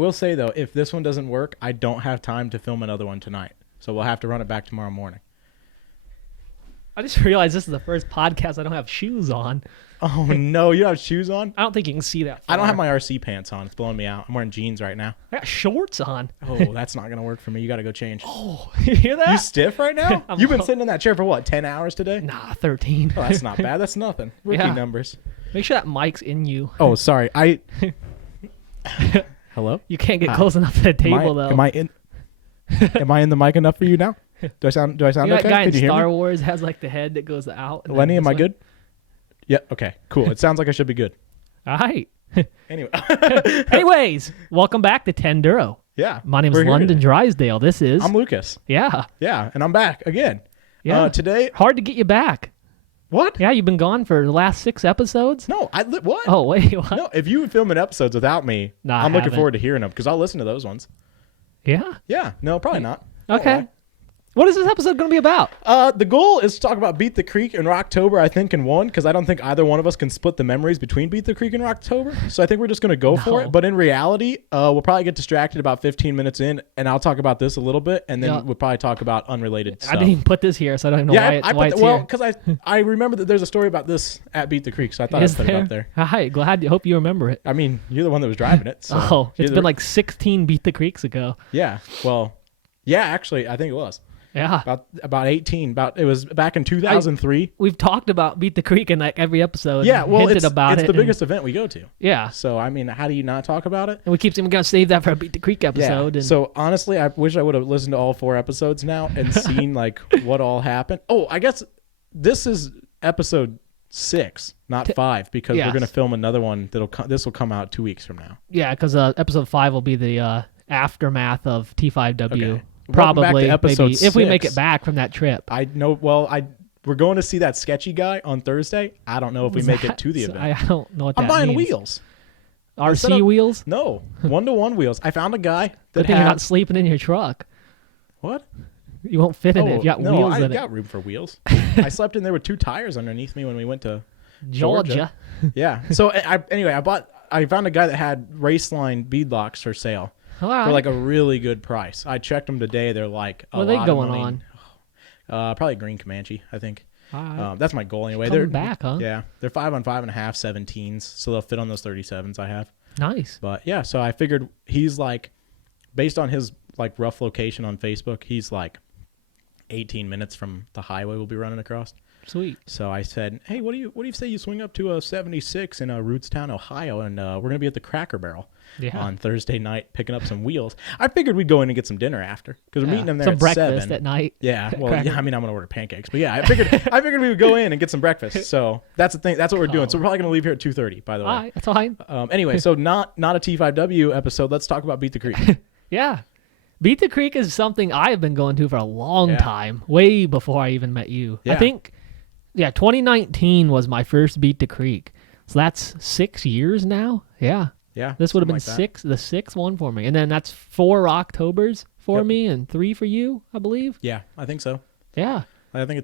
will say, though, if this one doesn't work, I don't have time to film another one tonight. So we'll have to run it back tomorrow morning. I just realized this is the first podcast I don't have shoes on. Oh, no. You have shoes on? I don't think you can see that far. I don't have my RC pants on. It's blowing me out. I'm wearing jeans right now. I got shorts on. Oh, that's not going to work for me. You got to go change. Oh, you hear that? You stiff right now? You've been sitting in that chair for what, 10 hours today? Nah, 13. Oh, that's not bad. That's nothing. Rookie numbers. Make sure that mic's in you. Oh, sorry. Hello? You can't get close enough to the table, though. Am I in the mic enough for you now? Do I sound okay? That guy in Star Wars has like the head that goes out. Lenny, am I good? Yeah, okay, cool. It sounds like I should be good. All right. Anyway. Anyways, welcome back to Tenduro. Yeah. My name is London Drysdale. This is... I'm Lucas. Yeah. Yeah, and I'm back again. Yeah. Today... Hard to get you back. What? Yeah, you've been gone for the last 6 episodes? No, what? Oh, wait, what? No, if you film episodes without me, I'm looking forward to hearing them because I'll listen to those ones. Yeah? Yeah. No, probably not. Okay. What is this episode going to be about? The goal is to talk about Beat the Creek and Rocktober, I think, in one, because I don't think either one of us can split the memories between Beat the Creek and Rocktober. So I think we're just going to go for it. But in reality, we'll probably get distracted about 15 minutes in, and I'll talk about this a little bit, and then we'll probably talk about unrelated stuff. I didn't even put this here, so I don't know why it's here. Well, because I remember that there's a story about this at Beat the Creek, so I thought I'd put it up there. Hi, glad. Hope you remember it. I mean, you're the one that was driving it. So it's been like 16 Beat the Creeks ago. Yeah. Well, yeah, actually, I think it was. Yeah. About 18. It was back in 2003. We've talked about Beat the Creek in like every episode. Yeah, well, it's the biggest event we go to. Yeah. So, I mean, how do you not talk about it? And we keep saying we're going to save that for a Beat the Creek episode. Yeah. So, honestly, I wish I would have listened to all 4 episodes now and seen like what all happened. Oh, I guess this is episode 6, not 5, because we're going to film another one this will come out 2 weeks from now. Yeah, because episode 5 will be the aftermath of T5W. Okay. Probably, maybe, if we 6. make it back from that trip. I know. Well, we're going to see that sketchy guy on Thursday. I don't know if we make it to the event. I don't know what that means. I'm buying wheels. RC wheels? No, 1-to-1 wheels. I found a guy that you're not sleeping in your truck. What? You won't fit in it. You got wheels in it. I got room for wheels. I slept in there with 2 tires underneath me when we went to Georgia. Yeah. So anyway, I found a guy that had Raceline beadlocks for sale. For like a really good price. I checked them today. They're like a lot of money. What are they going on? Probably green Comanche, I think. That's my goal anyway. They're back, huh? Yeah, they're 5-on-5.5 17s, so they'll fit on those 37s I have. Nice. But yeah, so I figured he's like, based on his like rough location on Facebook, he's like 18 minutes from the highway we'll be running across. Sweet. So I said, hey, what do you say you swing up to a 76 in Rootstown, Ohio, and we're gonna be at the Cracker Barrel on Thursday night picking up some wheels. I figured we'd go in and get some dinner after because we're meeting them there some at breakfast 7 at night. Yeah, well, yeah, I mean, I'm gonna order pancakes, but yeah, I figured we would go in and get some breakfast. So that's the thing. That's what we're doing. So we're probably gonna leave here at 2:30. By the way, all right, that's fine. Anyway, so not a T5W episode. Let's talk about Beat the Creek. Yeah. Beat the Creek is something I have been going to for a long time, way before I even met you. Yeah. I think, 2019 was my first Beat the Creek. So that's 6 years now. Yeah. Yeah. This would have been the 6th one for me. And then that's 4 Octobers for me and 3 for you, I believe. Yeah, I think so. Yeah. I think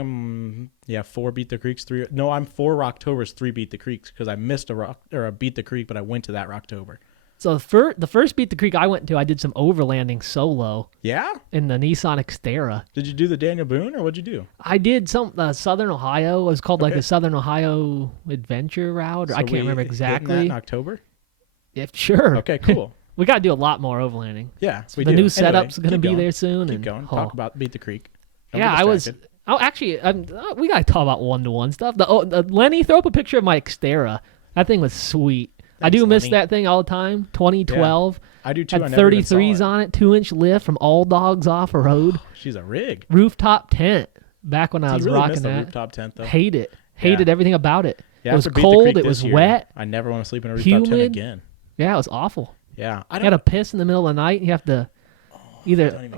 I'm 4 Beat the Creeks, 3. No, I'm 4 Rocktovers, 3 Beat the Creeks because I missed a Beat the Creek, but I went to that Rocktober. So the first Beat the Creek I went to, I did some overlanding solo. Yeah? In the Nissan Xterra. Did you do the Daniel Boone, or what'd you do? I did some Southern Ohio. It was called like the Southern Ohio Adventure Route. Or I can't remember exactly. That in October? Yeah, sure. Okay, cool. We got to do a lot more overlanding. Yeah, so the new setup's going to be there soon. Keep going. Talk about Beat the Creek. I was... Oh, actually, we got to talk about one-to-one stuff. Lenny, throw up a picture of my Xterra. That thing was sweet. Thanks, I do miss that thing all the time. 2012. Yeah, I do too. Had 33s on it, 2-inch lift from All Dogs Off-Road. She's a rig. Rooftop tent. Back when I was really rocking that. Rooftop tent though. Hated everything about it. Yeah, it was cold. It was wet. I never want to sleep in a rooftop tent again. Yeah, it was awful. Yeah, you had to piss in the middle of the night. You have to either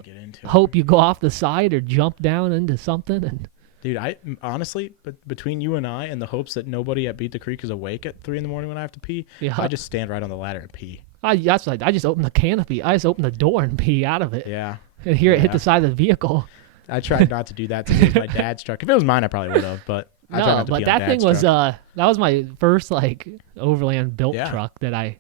hope you go off the side or jump down into something and. Dude, I honestly, between you and I, and the hopes that nobody at Beat the Creek is awake at 3 a.m. when I have to pee, I just stand right on the ladder and pee. I just open the canopy. I just open the door and pee out of it. Yeah, and hear it hit the side of the vehicle. I tried not to do that since it was my dad's truck. If it was mine, I probably would have. But I tried not to but pee that on thing Dad's was truck. That was my first like overland built truck that I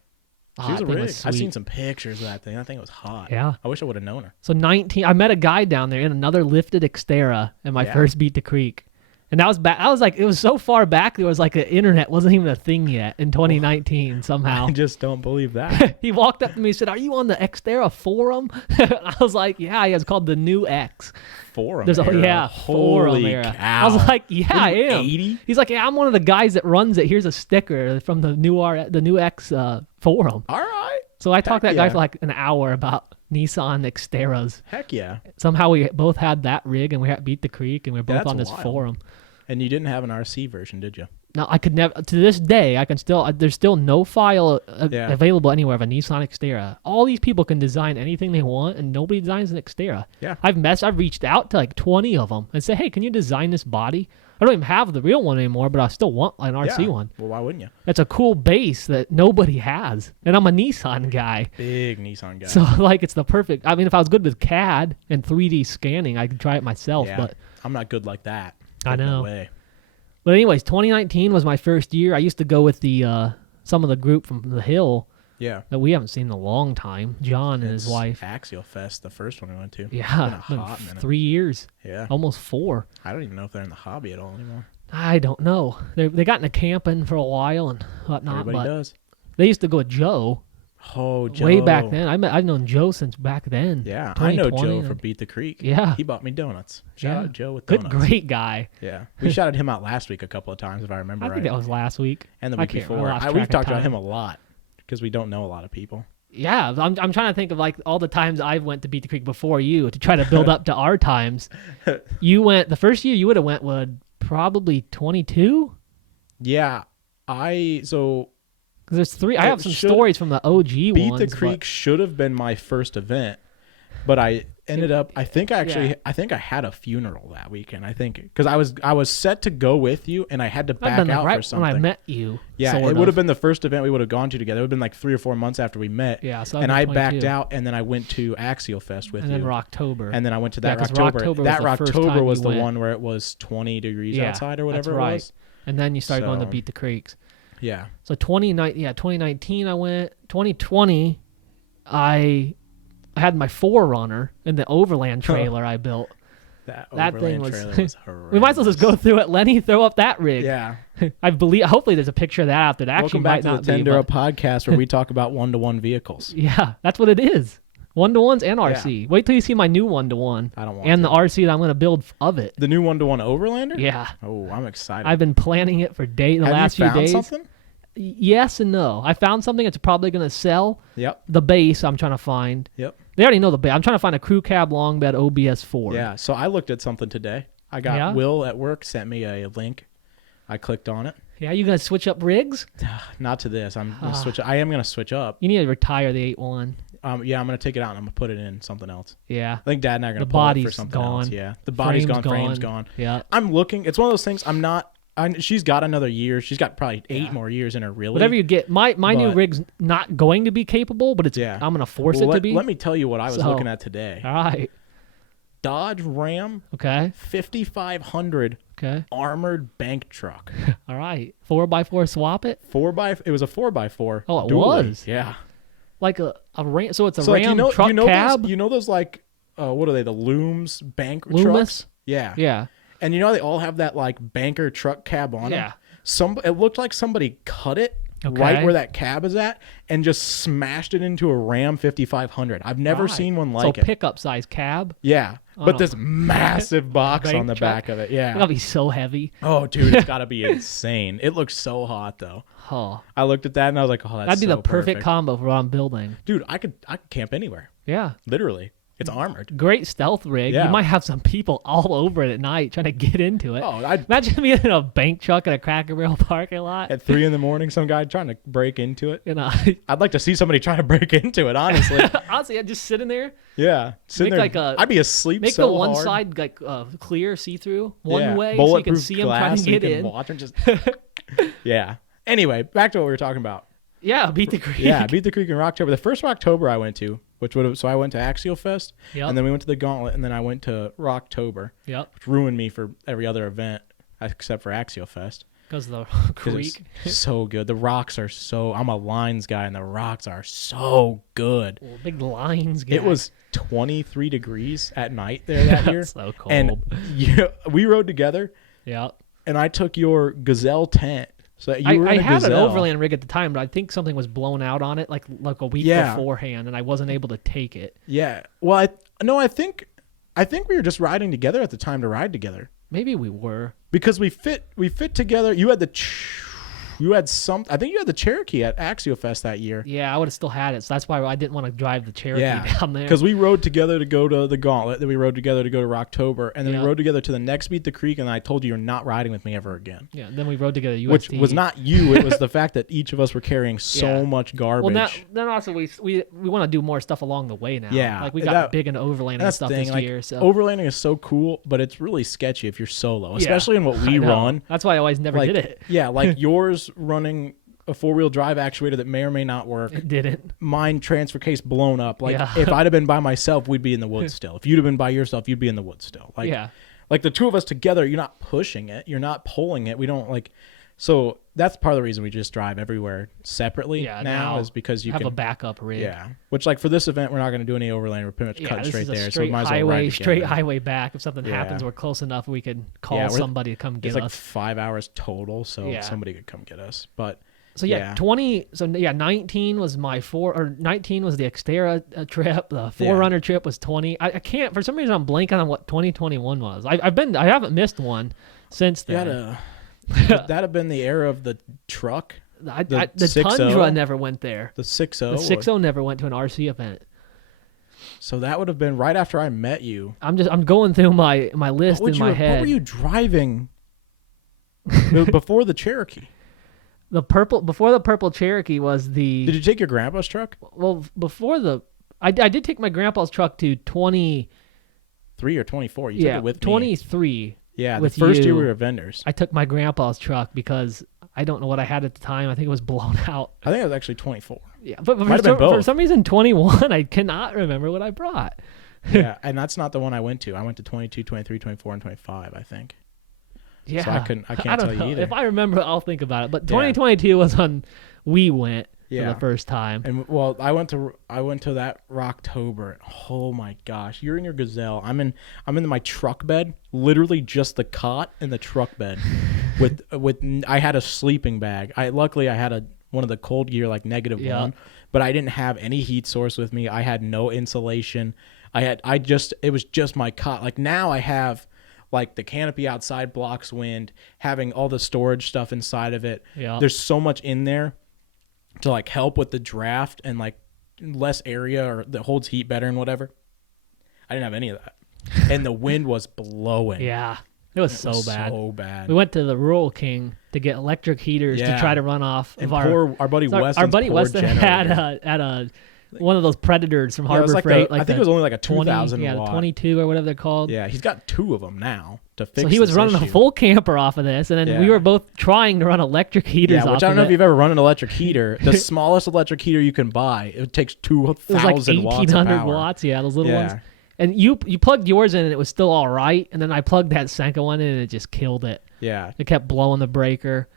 She was a rig. I've seen some pictures of that thing. That thing was hot. Yeah. I wish I would have known her. So I met a guy down there in another lifted Xterra in my first Beat the Creek. And that was back. I was like, it was so far back. There was like the internet wasn't even a thing yet in 2019 somehow. I just don't believe that. He walked up to me and said, "Are you on the Xterra forum?" I was like, "Yeah." It's called the New X. Forum. There's era. Forum Holy era. cow. I was like, "Yeah, I am." 80? He's like, "Yeah, I'm one of the guys that runs it. Here's a sticker from the New X forum." All right. So I talked to that guy for like an hour about Nissan Xterras. Heck yeah. Somehow we both had that rig, and we had Beat the Creek, and we were both on this forum. And you didn't have an RC version, did you? No, I could never. To this day, I can still. There's still no file available anywhere of a Nissan Xterra. All these people can design anything they want, and nobody designs an Xterra. Yeah. I've reached out to like 20 of them and said, "Hey, can you design this body?" I don't even have the real one anymore, but I still want an RC one. Well, why wouldn't you? That's a cool base that nobody has, and I'm a Nissan guy. Big Nissan guy. So like, it's the perfect. I mean, if I was good with CAD and 3D scanning, I could try it myself. Yeah, but I'm not good like that. I know. No way. But anyways, 2019 was my first year. I used to go with the some of the group from the Hill. Yeah. That we haven't seen in a long time. John and his wife. Axial Fest, the first one we went to. Yeah. It's been a hot minute. 3 years. Yeah. Almost 4. I don't even know if they're in the hobby at all anymore. I don't know. They got into camping for a while and whatnot. Everybody does. They used to go with Joe. Oh, Joe. Way back then. I've known Joe since back then. Yeah. I know Joe from Beat the Creek. Yeah. He bought me donuts. Shout out Joe with donuts. Good, great guy. Yeah. We shouted him out last week a couple of times, if I remember right. I think that was last week. And the week before. We've talked about him a lot because we don't know a lot of people. Yeah. I'm trying to think of like all the times I went to Beat the Creek before you to try to build up to our times. You went, the first year you would have went with probably 22? Yeah. Because there's 3. I have some stories from the OG Beat ones. the Creek should have been my first event, but I ended up. I think I had a funeral that weekend. I think because I was set to go with you, and I had to back out right for something. When I met you. Yeah, it would have been the first event we would have gone to together. It would have been like 3 or 4 months after we met. Yeah, so and I backed out, and then I went to Axial Fest with you. And then Rocktober. And then I went to that Rocktober. That Rocktober was the one where it was 20 degrees outside or whatever it was. And then you started going to Beat the Creeks. Yeah. So 2019 I went. 2020 I had my 4Runner in the Overland trailer I built. That thing was horrendous. We might as well just go through it. Lenny, throw up that rig. Yeah. Hopefully there's a picture of that out there. That Welcome back to the Tendero podcast where we talk about one-to-one vehicles. Yeah, that's what it is. 1-to-1s and RC. Yeah. Wait till you see my new 1-to-1. I don't want And the RC that I'm going to build of it. The new 1-to-1 Overlander? Yeah. Oh, I'm excited. I've been planning it for the last few days. Have you found something? Yes and no. I found something that's probably going to sell. Yep. The base I'm trying to find. Yep. They already know the base. I'm trying to find a crew cab long bed OBS 4. Yeah. So I looked at something today. I got Will at work sent me a link. I clicked on it. Yeah, you going to switch up rigs? Not to this. I'm going to switch. I am going to switch up. You need to retire the 8.1. Yeah, I'm going to take it out and I'm going to put it in something else. Yeah. I think Dad and I are going to pull it for something else. Yeah. The body's gone, frame's gone. Yeah. I'm looking. It's one of those things she's got another year. She's got probably 8 more years in her, really. Whatever you get. My new rig's not going to be capable, but I'm going to force it to be. Let me tell you what I was looking at today. All right. Dodge Ram. Okay. 5500. Okay. Armored bank truck. All right. 4x4 swap it? It was a 4x4. Oh, it dually. Was? Yeah. Like a Ram. So it's a Ram truck cab? You know those like, what are they? The Looms bank Loomis? trucks? Yeah. Yeah. And you know they all have that like banker truck cab on them? Yeah. It looked like somebody cut it right where that cab is at and just smashed it into a Ram 5500. I've never seen one like it. So pickup size cab? Yeah. But this massive box on the back of it. Yeah. It'll be so heavy. Oh, dude, it's got to be insane. It looks so hot, though. Oh. I looked at that and I was like, oh, that'd be the perfect combo for what I'm building. Dude, I could camp anywhere. Yeah. Literally. It's armored. Great stealth rig. Yeah. You might have some people all over it at night trying to get into it. Oh, imagine being in a bank truck at a Cracker Barrel parking lot. At 3 a.m, some guy trying to break into it. You know, I'd like to see somebody trying to break into it, honestly. Honestly, I'd just sit in there. Yeah. Sitting there. I'd be asleep make so the one hard. side like clear, see-through, one way, so you can see them trying to get in. Watch and just... Yeah. Anyway, back to what we were talking about. Yeah, Beat the Creek. Yeah, Beat the Creek in Rocktober. The first Rocktober I went to, so I went to Axial Fest, and then we went to the Gauntlet, and then I went to Rocktober, which ruined me for every other event except for Axial Fest. Because of the creek. So good. The rocks are so... I'm a lines guy, and the rocks are so good. Well, big lines guy. It was 23 degrees at night there that year. So cold. And we rode together. Yeah. And I took your Gazelle tent. So I had an overland rig at the time, but I think something was blown out on it like a week beforehand, and I wasn't able to take it. Yeah. Well, I think we were just riding together at the time to ride together. Maybe we were. Because we fit together. You had I think you had the Cherokee at AxioFest that year. Yeah, I would have still had it. So that's why I didn't want to drive the Cherokee down there. Because we rode together to go to the Gauntlet, then we rode together to go to Rocktober, and then we rode together to the next Beat the Creek, and I told you you're not riding with me ever again. Yeah, then we rode together UST. Which was not you. It was the fact that each of us were carrying so much garbage. Well, then also we want to do more stuff along the way now. Yeah. Like we got big into overlanding and stuff this year. So overlanding is so cool, but it's really sketchy if you're solo, especially in what we run. That's why I always never did it. Yeah, like yours running a 4-wheel drive actuator that may or may not work. It didn't. Mine transfer case blown up. Like if I'd have been by myself, we'd be in the woods still. If you'd have been by yourself, you'd be in the woods still. Like the two of us together, you're not pushing it. You're not pulling it. We don't like. So that's part of the reason we just drive everywhere separately now is because you have can a backup rig. Yeah. Which like for this event, we're not going to do any overland. We're pretty much cut straight there. So we might as well ride straight highway back. If something happens, we're close enough. We could call somebody to come get us. It's like 5 hours total, so somebody could come get us. But. So 19 was my 19 was the Xterra trip. The Forerunner trip was 20. I can't, for some reason I'm blanking on what 2021 was. I haven't missed one since then. Would that have been the era of the truck? The Tundra never went there. The 6.0? The 6.0 never went to an RC event. So that would have been right after I met you. I'm going through my list in my head. What were you driving before the Cherokee? Before the purple Cherokee was the... Did you take your grandpa's truck? Well, I did take my grandpa's truck to 23 or 24. You took it with me. 23. Yeah, the first year we were vendors. I took my grandpa's truck because I don't know what I had at the time. I think it was blown out. I think it was actually 24. Yeah, but for some reason 21, I cannot remember what I brought. Yeah, and that's not the one I went to. I went to 22, 23, 24, and 25, I think. Yeah, so I can't tell you either. If I remember, I'll think about it. But 2022 was when we went for the first time. And well, I went to that Rocktober. Oh my gosh, you're in your Gazelle. I'm in my truck bed, literally just the cot and the truck bed. with I had a sleeping bag. Luckily I had one of the cold gear like -1, but I didn't have any heat source with me. I had no insulation. It was just my cot. Like now I have. Like the canopy outside blocks wind, having all the storage stuff inside of it. Yeah. There's so much in there to like help with the draft and like less area or that holds heat better and whatever. I didn't have any of that. And the wind was blowing. Yeah. It was so bad. So bad. We went to the Rural King to get electric heaters to try to run off of our buddy Weston. Our buddy Weston had one of those Predators from Harbor Freight. I think it was only like a 2,000 watt. The 22 or whatever they're called. Yeah, he's got 2 of them now to fix. So he was running a full camper off of this, and then we were both trying to run electric heaters. Yeah, which I don't know if you've ever run an electric heater. The smallest electric heater you can buy, it takes 2,000 watts. 1,800 watts. Yeah, those little ones. And you plugged yours in, and it was still all right. And then I plugged that Senka one in, and it just killed it. Yeah, it kept blowing the breaker.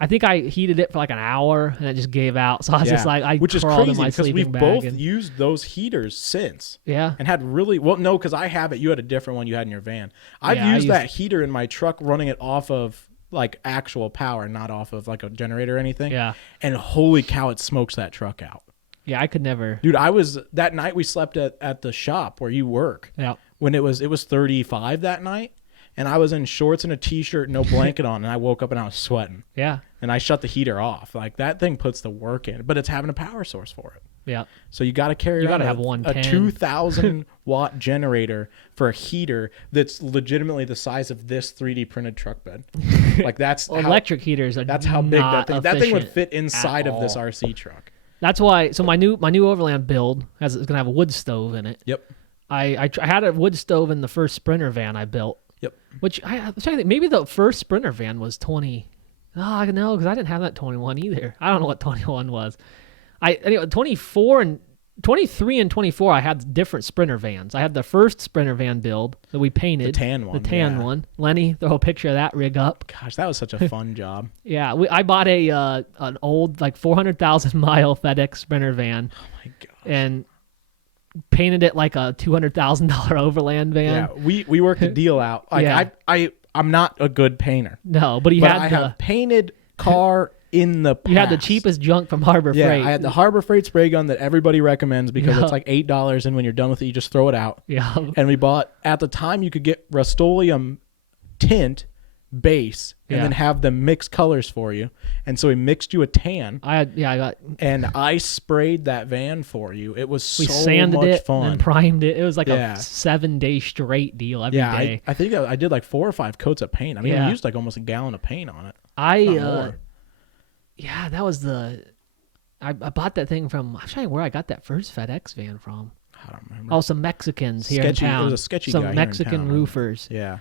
I think I heated it for like an hour and it just gave out. So I was just like, which is crazy because we've both used those heaters since. Yeah. And had no, because I have it. You had a different one you had in your van. I've used that heater in my truck, running it off of like actual power, not off of like a generator or anything. Yeah. And holy cow, it smokes that truck out. Yeah, I could never. Dude, that night we slept at the shop where you work. Yeah. When it was 35 that night. And I was in shorts and a t-shirt, no blanket on, and I woke up and I was sweating. Yeah. And I shut the heater off. Like that thing puts the work in, but it's having a power source for it. Yeah. So you got to carry around a 2,000 watt generator for a heater that's legitimately the size of this 3D printed truck bed. Like that's electric heaters are. That's how big that thing would fit inside of this RC truck. That's why. So my new Overland build is gonna have a wood stove in it. Yep. I had a wood stove in the first Sprinter van I built. Yep. Which I think maybe the first Sprinter van was 20. Oh, no, because I didn't have that 21 either. I don't know what 21 was. Anyway, 24 and 23 and 24, I had different Sprinter vans. I had the first Sprinter van build that we painted. The tan one. The tan one. Lenny, throw a picture of that rig up. Gosh, that was such a fun job. Yeah, I bought an old, like 400,000 mile FedEx Sprinter van. Oh my gosh. And painted it like a $200,000 overland van. Yeah, we worked a deal out. Like I'm not a good painter. No, but I have painted car in the past. You had the cheapest junk from Harbor Freight. Yeah, I had the Harbor Freight spray gun that everybody recommends because it's like $8, and when you're done with it, you just throw it out. Yeah. And we bought, at the time, you could get Rust-Oleum tint base and then have them mix colors for you. And so we mixed you a tan. I got. And I sprayed that van for you. It was so sanded much it fun. and primed it. It was like a 7-day straight deal every day. I think I did like 4 or 5 coats of paint. I mean, we used like almost a gallon of paint on it. Yeah, that was I bought that thing from, I'm trying to where I got that first FedEx van from. I don't remember. Oh, some Mexicans here in town. It was a sketchy some guy Mexican here in town, roofers. Yeah.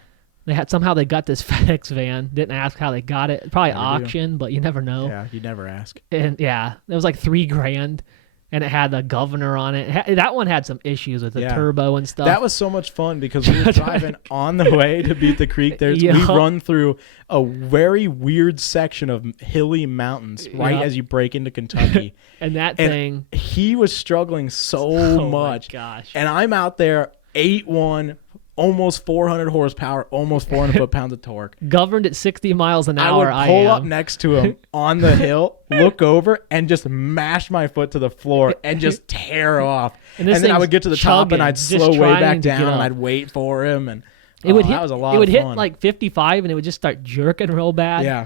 Somehow they got this FedEx van. Didn't ask how they got it. Probably auction, but you never know. Yeah, you never ask. And it was like $3,000. And it had the governor on it. That one had some issues with the turbo and stuff. That was so much fun because we were driving on the way to Beat the Creek. We run through a very weird section of hilly mountains as you break into Kentucky. And he was struggling so much. My gosh. And I'm out there 8'1", almost 400 horsepower, almost 400 foot-pounds of torque. Governed at 60 miles an hour. I would pull up next to him on the hill, look over, and just mash my foot to the floor and just tear off. And then I would get to the top and I'd slow way back down and I'd wait for him. And that was a lot of fun. It would hit fun. like 55 and it would just start jerking real bad. Yeah.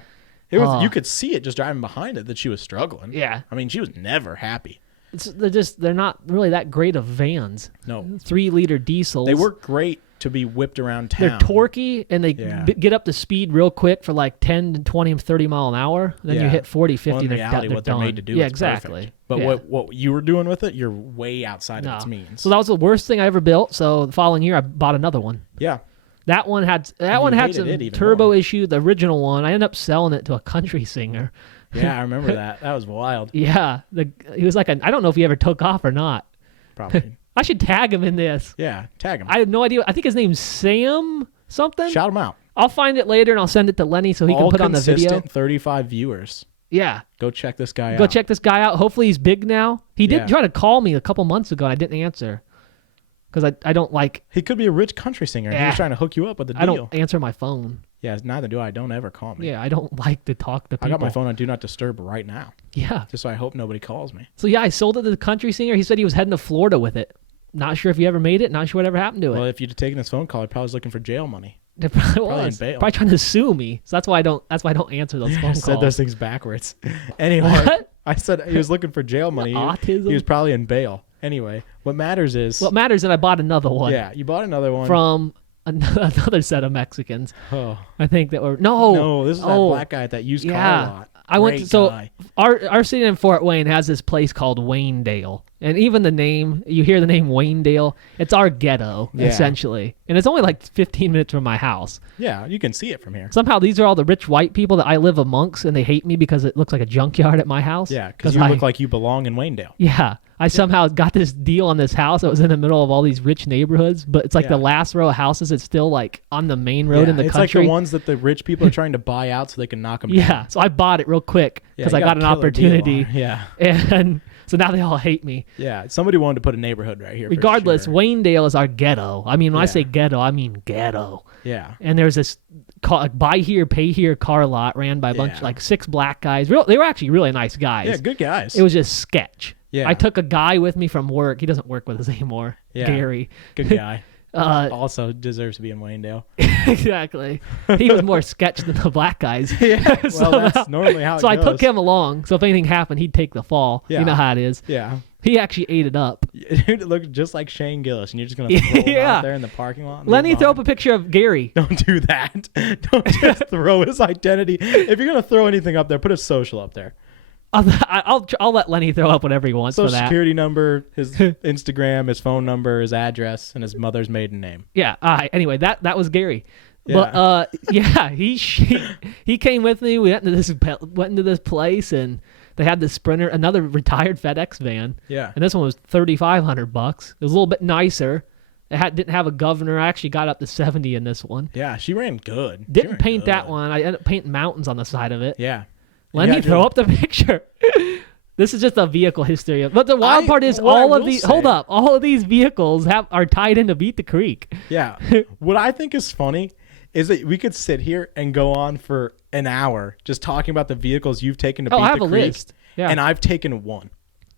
It was. You could see it just driving behind it that she was struggling. Yeah. I mean, she was never happy. They're not really that great of vans. No. 3-liter diesels. They work great to be whipped around town. They're torquey, and they get up to speed real quick for like 10 to 20 and 30 mile an hour. Then you hit 40, 50, well, in reality, they're what they're done. made to do is exactly. Perfect. But what you were doing with it, you're way outside of its means. So that was the worst thing I ever built. So the following year, I bought another one. Yeah. That one had some turbo issue. The original one, I ended up selling it to a country singer. Yeah, I remember that. That was wild. Yeah, he was like I don't know if he ever took off or not. Probably. I should tag him in this. Yeah, tag him. I have no idea. I think his name's Sam something. Shout him out. I'll find it later and I'll send it to Lenny so he can put on the video. 35 viewers. Yeah. Go check this guy out. Go check this guy out. Hopefully he's big now. He did try to call me a couple months ago and I didn't answer. Because I don't like... He could be a rich country singer. He was trying to hook you up with the deal. I don't answer my phone. Yeah, neither do I. Don't ever call me. Yeah, I don't like to talk to people. I got my phone on Do Not Disturb right now. Yeah. Just so I hope nobody calls me. So yeah, I sold it to the country singer. He said he was heading to Florida with it. Not sure if he ever made it. Not sure whatever happened to it. Well, if you'd taken his phone call, he probably was looking for jail money. It probably was. Probably trying to sue me. So that's why I don't answer those phone calls. I said those things backwards. Anyway, what? I said he was looking for jail money. Autism? He was probably in bail. Anyway, what matters is that I bought another one. Yeah, you bought another one from another set of Mexicans. Oh, I think that were this is that black guy at that used car lot. I went to, so our city in Fort Wayne has this place called Waynedale, and even the name, you hear the name Waynedale, it's our ghetto essentially, and it's only like 15 minutes from my house. Yeah, you can see it from here. Somehow these are all the rich white people that I live amongst, and they hate me because it looks like a junkyard at my house. Yeah, because you look like you belong in Waynedale. Yeah. I somehow got this deal on this house that was in the middle of all these rich neighborhoods, but it's like the last row of houses. It's still like on the main road in the country. It's like the ones that the rich people are trying to buy out so they can knock them down. Yeah, so I bought it real quick because I got an opportunity. Yeah. And so now they all hate me. Yeah, somebody wanted to put a neighborhood right here. Regardless, for sure. Waynedale is our ghetto. I mean, when I say ghetto, I mean ghetto. Yeah. And there's this buy here, pay here car lot ran by a bunch, like 6 black guys. They were actually really nice guys. Yeah, good guys. It was just sketch. Yeah. I took a guy with me from work. He doesn't work with us anymore. Yeah. Gary. Good guy. Also deserves to be in Waynedale. Exactly. He was more sketch than the black guys. Yeah. Well, that's normally how it goes. So I took him along. So if anything happened, he'd take the fall. Yeah. You know how it is. Yeah. He actually ate it up. Dude, it looked just like Shane Gillis, and you're just going to throw him out there in the parking lot? Lenny, throw up a picture of Gary. Don't do that. Don't just throw his identity. If you're going to throw anything up there, put his social up there. I'll let Lenny throw up whatever he wants for that. Social security number, his Instagram, his phone number, his address, and his mother's maiden name. Yeah. Anyway, that was Gary. Yeah. But he came with me. We went into this place, and They had the Sprinter, another retired FedEx van. Yeah. And this one was $3,500. It was a little bit nicer. It didn't have a governor. I actually got up to 70 in this one. Yeah, she ran good. Didn't paint that one. I ended up painting mountains on the side of it. Yeah. Lenny, throw up the picture. This is just a vehicle history. But the wild part is all of these vehicles are tied into Beat the Creek. Yeah. What I think is funny is that we could sit here and go on for an hour just talking about the vehicles you've taken to Beat the Creek. I have a list. Yeah. And I've taken one.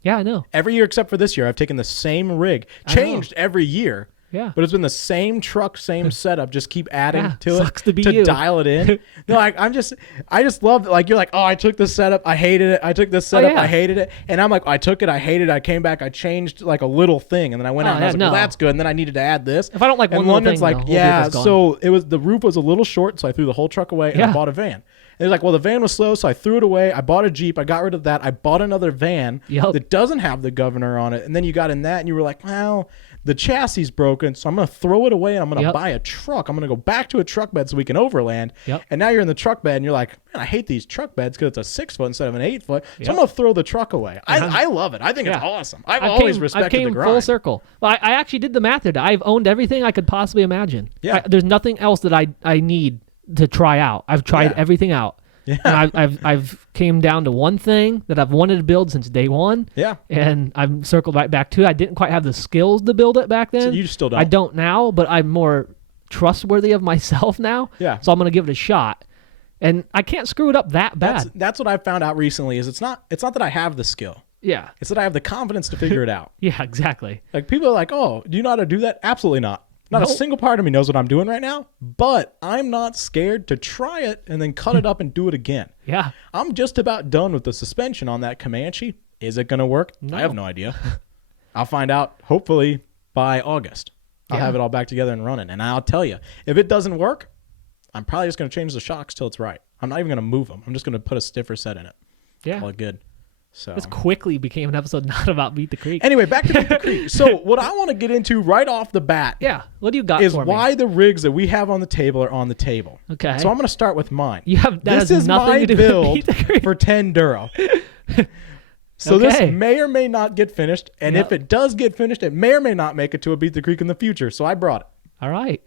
Yeah, I know. Every year except for this year, I've taken the same rig. Changed every year. Yeah. But it's been the same truck, same setup. Just keep adding to sucks it to dial it in. No, I just love, like, you're like, oh, I took this setup, I hated it. I took this setup, I hated it. And I'm like, I took it, I hated it. I came back, I changed like a little thing, and then I went out and I was like, well, that's good. And then I needed to add this. If I don't like one little thing, like, yeah. So the roof was a little short, so I threw the whole truck away and I bought a van. And he's like, well, the van was slow, so I threw it away. I bought a Jeep. I got rid of that. I bought another van that doesn't have the governor on it. And then you got in that, and you were like, well, the chassis is broken, so I'm going to throw it away, and I'm going to buy a truck. I'm going to go back to a truck bed so we can overland. And now you're in the truck bed, and you're like, man, I hate these truck beds because it's a 6 foot instead of an 8 foot. So I'm going to throw the truck away. I love it. I think it's awesome. I've always respected the grind. Full circle. Well, I actually did the math there. I've owned everything I could possibly imagine. Yeah. There's nothing else that I need to try out. I've tried everything out. Yeah. And I've came down to one thing that I've wanted to build since day one. Yeah. And I've circled right back to it. I didn't quite have the skills to build it back then. So you still don't? I don't now, but I'm more trustworthy of myself now. Yeah. So I'm going to give it a shot. And I can't screw it up that bad. That's what I've found out recently is it's not that I have the skill. Yeah. It's that I have the confidence to figure it out. Yeah, exactly. Like, people are like, oh, do you know how to do that? Absolutely not. Not a single part of me knows what I'm doing right now, but I'm not scared to try it and then cut it up and do it again. Yeah. I'm just about done with the suspension on that Comanche. Is it going to work? No. I have no idea. I'll find out hopefully by August. I'll have it all back together and running. And I'll tell you, if it doesn't work, I'm probably just going to change the shocks till it's right. I'm not even going to move them. I'm just going to put a stiffer set in it. Yeah. Call it good. So this quickly became an episode not about Beat the Creek. Anyway, back to Beat the Creek. So what I want to get into right off the bat, what do you got is for why me? the rigs that we have on the table are on the table. Okay. So I'm going to start with mine. This is my build for 10 Duro. So this may or may not get finished, and if it does get finished, it may or may not make it to a Beat the Creek in the future. So I brought it. All right.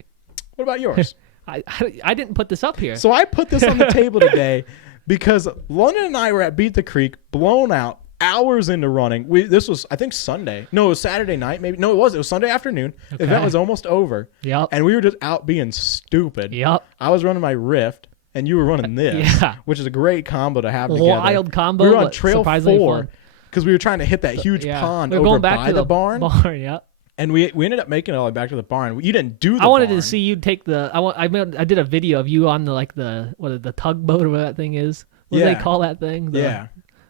What about yours? I didn't put this up here. So I put this on the table today because London and I were at Beat the Creek, blown out, hours into running. This was, I think, Sunday. No, it was Saturday night. Maybe. No, it was Sunday afternoon. The event was almost over. Yep. And we were just out being stupid. Yep. I was running my Rift, and you were running this. Which is a great combo to have together. Wild combo. We were on Trail 4 because we were trying to hit that huge pond over by the barn. Yep. And we ended up making it all the way back to the barn. You didn't do the I wanted barn. to see you take the. I did a video of you on the tugboat or what that thing is. What do they call that thing?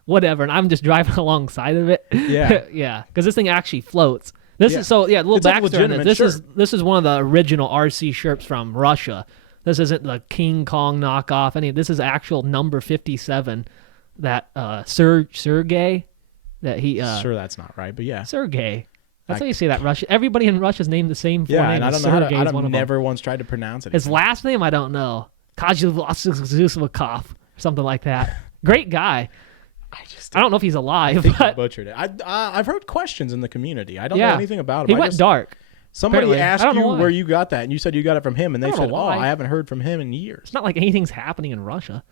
Whatever, and I'm just driving alongside of it. Yeah. Yeah, because this thing actually floats. This is a little backstory on this. This is one of the original RC Sherps from Russia. This isn't the King Kong knockoff. This is actual number 57 that Sergey that he sure that's not right, but yeah. Sergey. That's how you say that. Russia. Everybody in Russia's named the same four names. And I don't know how to, I've never once tried to pronounce it. His last name I don't know. Kazhevsvikov or something like that. Great guy. I don't know if he's alive. I think he butchered it. I've heard questions in the community. I don't know anything about him. He went dark. Somebody asked you where you got that, and you said you got it from him, and they said, I haven't heard from him in years. It's not like anything's happening in Russia.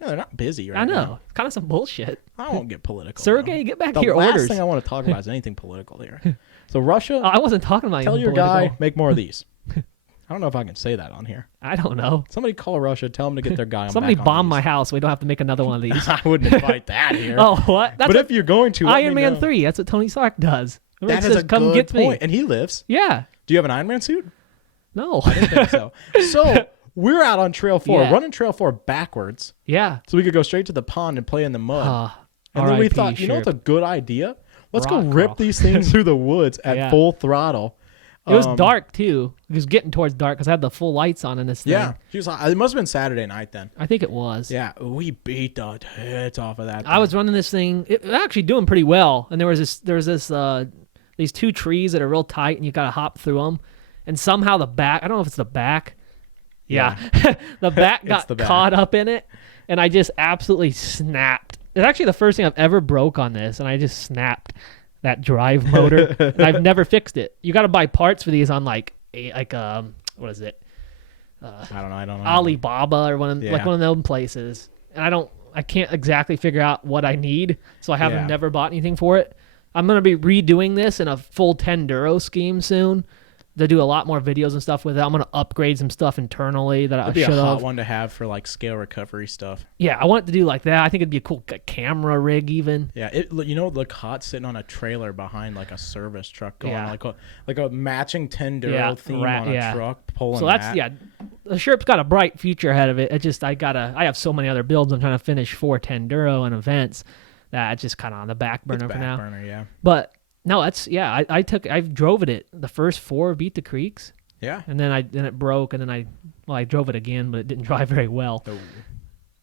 No, they're not busy right now. I know. Now. It's kind of some bullshit. I won't get political. Sergey, get back to your orders. The last thing I want to talk about is anything political here. So Russia. I wasn't talking about tell anything your political. guy, make more of these. I don't know if I can say that on here. I don't know. Somebody call Russia, tell them to get their guy on Somebody back bomb on my house so we don't have to make another one of these. I wouldn't invite that here. Oh, what? But if you're going to, Iron Man 3, that's what Tony Stark does. That is a good point. And he lives. Yeah. Do you have an Iron Man suit? No. I didn't think so. So we're out on Trail 4, running Trail 4 backwards. Yeah. So we could go straight to the pond and play in the mud. And then we thought, you know what's a good idea? Let's go rip these things through the woods at full throttle. It was dark, too. It was getting towards dark because I had the full lights on in this thing. Yeah. It must have been Saturday night then. I think it was. Yeah. We beat the tits off of that thing. I was running this thing. It was actually doing pretty well. And there was these two trees that are real tight, and you got to hop through them. And somehow the back, I don't know if it's the back. Yeah. The back got caught up in it, and I just absolutely snapped. It's actually the first thing I've ever broke on this, and I just snapped that drive motor. And I've never fixed it. You got to buy parts for these on what is it? I don't know. Alibaba or one of those places. And I can't exactly figure out what I need, so I haven't never bought anything for it. I'm going to be redoing this in a full 10-duro scheme soon. To do a lot more videos and stuff with it. I'm going to upgrade some stuff internally that I should have. It'd be a hot one to have for like scale recovery stuff. Yeah, I want it to do like that. I think it'd be a cool camera rig even. Yeah, it look hot sitting on a trailer behind like a service truck going like a matching 10-duro theme on a truck pulling. So that's the Sherp's got a bright future ahead of it. It just I have so many other builds I'm trying to finish for 10-duro and events that it's just kind of on the back burner for now. But no, that's I drove it the first 4 Beat the Creeks. Yeah. And then it broke, and then I drove it again, but it didn't drive very well. Oh.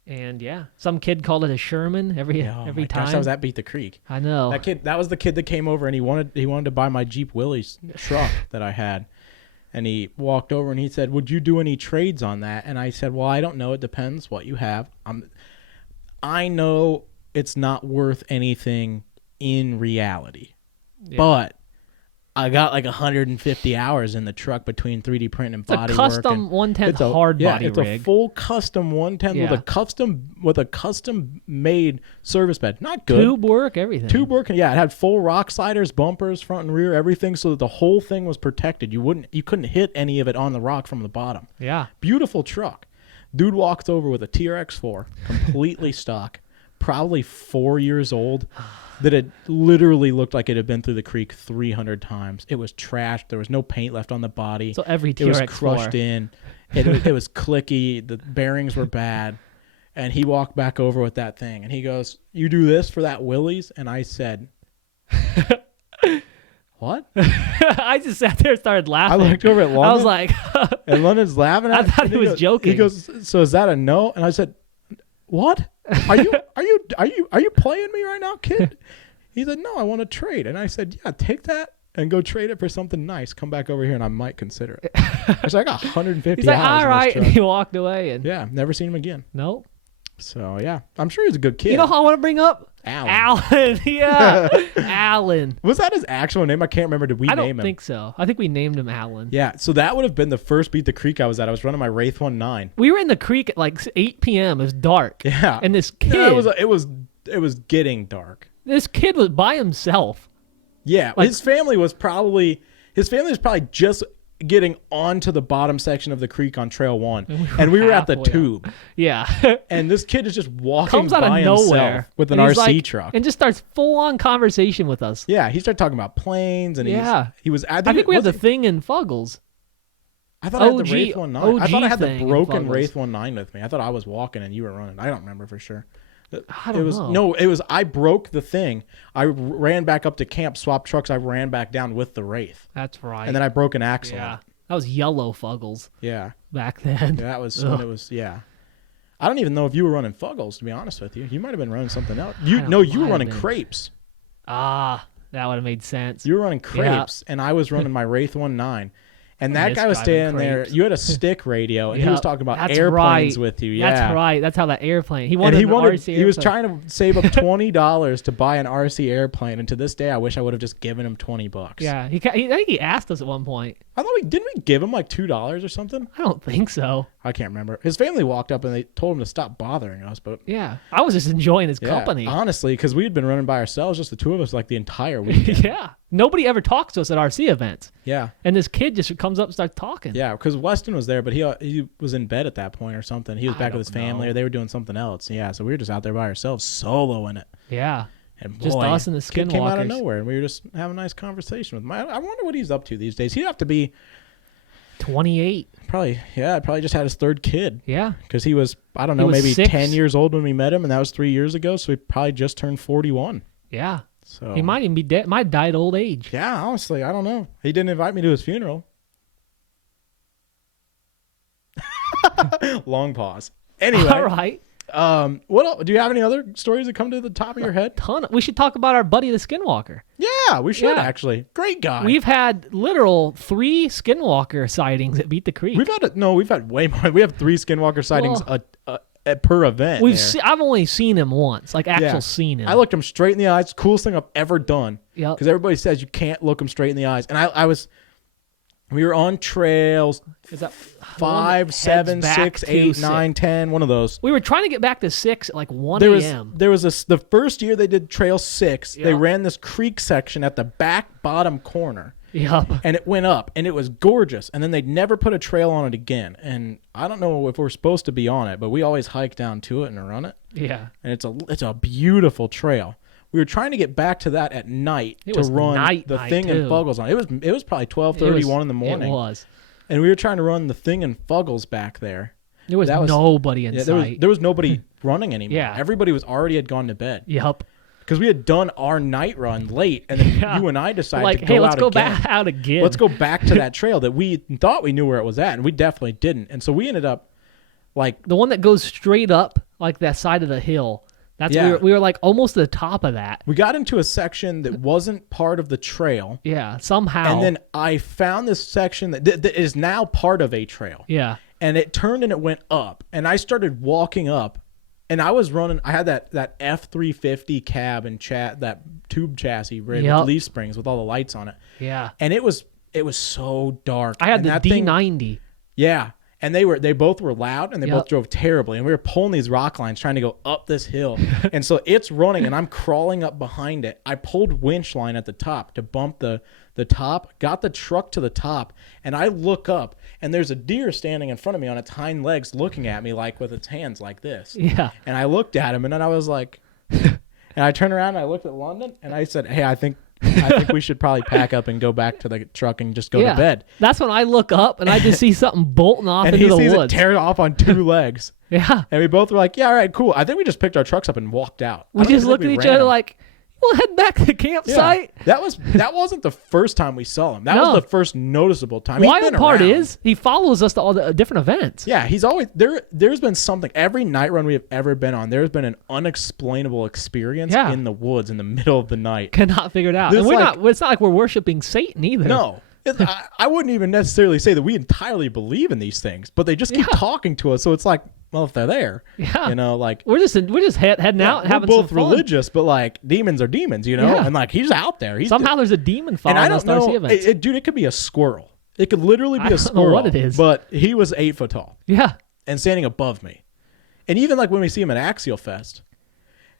And some kid called it a Sherman every time. Gosh, that was at Beat the Creek. I know. That was the kid that came over and he wanted to buy my Jeep Willys truck that I had. And he walked over and he said, "Would you do any trades on that?" And I said, "Well, I don't know. It depends what you have. I know it's not worth anything in reality." Yeah. But I got like 150 hours in the truck between 3D print and body work. It's a custom 110 hard body rig. It's a full custom 110 with a custom made service bed. Not good. Tube work, everything. Tube work, it had full rock sliders, bumpers, front and rear, everything, so that the whole thing was protected. You couldn't hit any of it on the rock from the bottom. Yeah. Beautiful truck. Dude walks over with a TRX4, completely stock, probably 4 years old. That it literally looked like it had been through the creek 300 times. It was trashed. There was no paint left on the body. So every TRX4. It was crushed in. It was clicky. The bearings were bad. And he walked back over with that thing. And he goes, "You do this for that Willys?" And I said, "What?" I just sat there and started laughing. I looked over at London. I was like... and London's laughing at me. I thought he was joking. He goes, "So is that a no?" And I said, "What? Are you playing me right now, kid?" He said, "No, I want to trade." And I said, "Yeah, take that and go trade it for something nice. Come back over here and I might consider it." I was like, "I got 150 He's hours." Like, all right, and he walked away. And never seen him again. Nope. So I'm sure he's a good kid. You know who I want to bring up? Alan. Yeah. Alan. Was that his actual name? I can't remember. Did we name him? I don't think so. I think we named him Alan. Yeah. So that would have been the first Beat the Creek I was at. I was running my Wraith 19. We were in the creek at like 8 p.m. It was dark. Yeah. And this kid. Yeah, it was getting dark. This kid was by himself. Yeah. His family was probably just getting onto the bottom section of the creek on Trail 1. And we were at the tube. Yeah. And this kid is just walking Comes out by of himself nowhere with an RC truck. And just starts full-on conversation with us. Yeah, he started talking about planes. And he was. I think we had the thing in Fuggles. I thought I had the Wraith 19. I thought I had the broken Wraith 19 with me. I thought I was walking and you were running. I don't remember for sure. I don't know. No, it was I broke the thing. I ran back up to camp, swapped trucks. I ran back down with the Wraith. That's right. And then I broke an axle. Yeah. That was yellow Fuggles. Yeah. Back then. Yeah, that was when it was, I don't even know if you were running Fuggles, to be honest with you. You might have been running something else. You were running Crepes. Ah, that would have made sense. You were running Crepes, and I was running my Wraith 19. And that guy was standing there. You had a stick radio, and he was talking about airplanes with you. Yeah, that's right. That's how that airplane. He wanted an RC airplane. He was trying to save up $20 to buy an RC airplane, and to this day, I wish I would have just given him $20. Yeah, I think he asked us at one point. I thought didn't we give him like $2 or something? I don't think so. I can't remember. His family walked up and they told him to stop bothering us, but yeah, I was just enjoying his company. Honestly, because we had been running by ourselves, just the two of us, like the entire weekend. Yeah, nobody ever talks to us at RC events. Yeah, and this kid just comes up and starts talking. Yeah, because Weston was there, but he was in bed at that point or something. He was back with his family, or they were doing something else. Yeah, so we were just out there by ourselves, soloing it. Yeah. And just us and the Skinwalkers. Came out of nowhere, and we were just having a nice conversation with him. I wonder what he's up to these days. He'd have to be 28. Probably just had his third kid. Yeah. Because he was, I don't know, maybe 6. 10 years old when we met him, and that was 3 years ago, so he probably just turned 41. Yeah. So he might even be dead. Might die at old age. Yeah, honestly, I don't know. He didn't invite me to his funeral. Long pause. Anyway. All right. What else? Do you have any other stories that come to the top of your head? We should talk about our buddy the Skinwalker. Yeah, we should actually. Great guy. We've had literal 3 Skinwalker sightings at Beat the Creek. We've had way more. We have 3 Skinwalker sightings per event. I've only seen him once, like seen him. I looked him straight in the eyes. Coolest thing I've ever done. Yeah. Because everybody says you can't look him straight in the eyes, and we were on trails. Is that 5, 7, 6, 8, 9, 10? One of those. We were trying to get back to 6 at like 1 a.m. There was the first year they did Trail 6. Yep. They ran this creek section at the back bottom corner. Yep. And it went up, and it was gorgeous. And then they'd never put a trail on it again. And I don't know if we're supposed to be on it, but we always hike down to it and run it. Yeah. And it's a beautiful trail. We were trying to get back to that at night to run the thing and Fuggles on. It was probably 12:31 in the morning. It was. And we were trying to run the thing and Fuggles back there. There was nobody in sight. There was nobody running anymore. Yeah. Everybody had gone to bed. Yep. Because we had done our night run late, and then you and I decided to go let's go back out again. Let's go back to that trail that we thought we knew where it was at, and we definitely didn't. And so we ended up the one that goes straight up like that side of the hill. We were like almost to the top of that. We got into a section that wasn't part of the trail. Yeah, somehow. And then I found this section that is now part of a trail. Yeah. And it turned and it went up, and I started walking up. And I was running. I had that F350 cab and that tube chassis with leaf springs with all the lights on it. Yeah. And it was so dark. I had the D90. Yeah. And they both were loud, and they both drove terribly. And we were pulling these rock lines trying to go up this hill. And so it's running, and I'm crawling up behind it. I pulled winch line at the top to bump the top, got the truck to the top, and I look up, and there's a deer standing in front of me on its hind legs looking at me like with its hands like this. Yeah. And I looked at him, and then I was like, and I turned around, and I looked at London, and I said, hey, I think we should probably pack up and go back to the truck and just go to bed. That's when I look up, and I just see something bolting off into the woods. And he sees it tear off on 2 legs. Yeah. And we both were like, yeah, all right, cool. I think we just picked our trucks up and walked out. We just looked at each other like, we'll head back to the campsite. Yeah. That wasn't the first time we saw him. That was the first noticeable time. Wild part is he follows us to all the different events. Yeah, he's always there. There's been something every night run we have ever been on. There's been an unexplainable experience in the woods in the middle of the night. Cannot figure it out. And it's not like we're worshiping Satan either. No. I wouldn't even necessarily say that we entirely believe in these things, but they just keep talking to us. So it's like, well, if they're there, like we're just heading out and having some fun. We're both religious, but like demons are demons, and like he's out there. Somehow there's a demon following us to RC events. Dude, it could be a squirrel. It could literally be a squirrel. I don't know what it is, but he was 8 foot tall. Yeah, and standing above me, and even like when we see him at Axial Fest.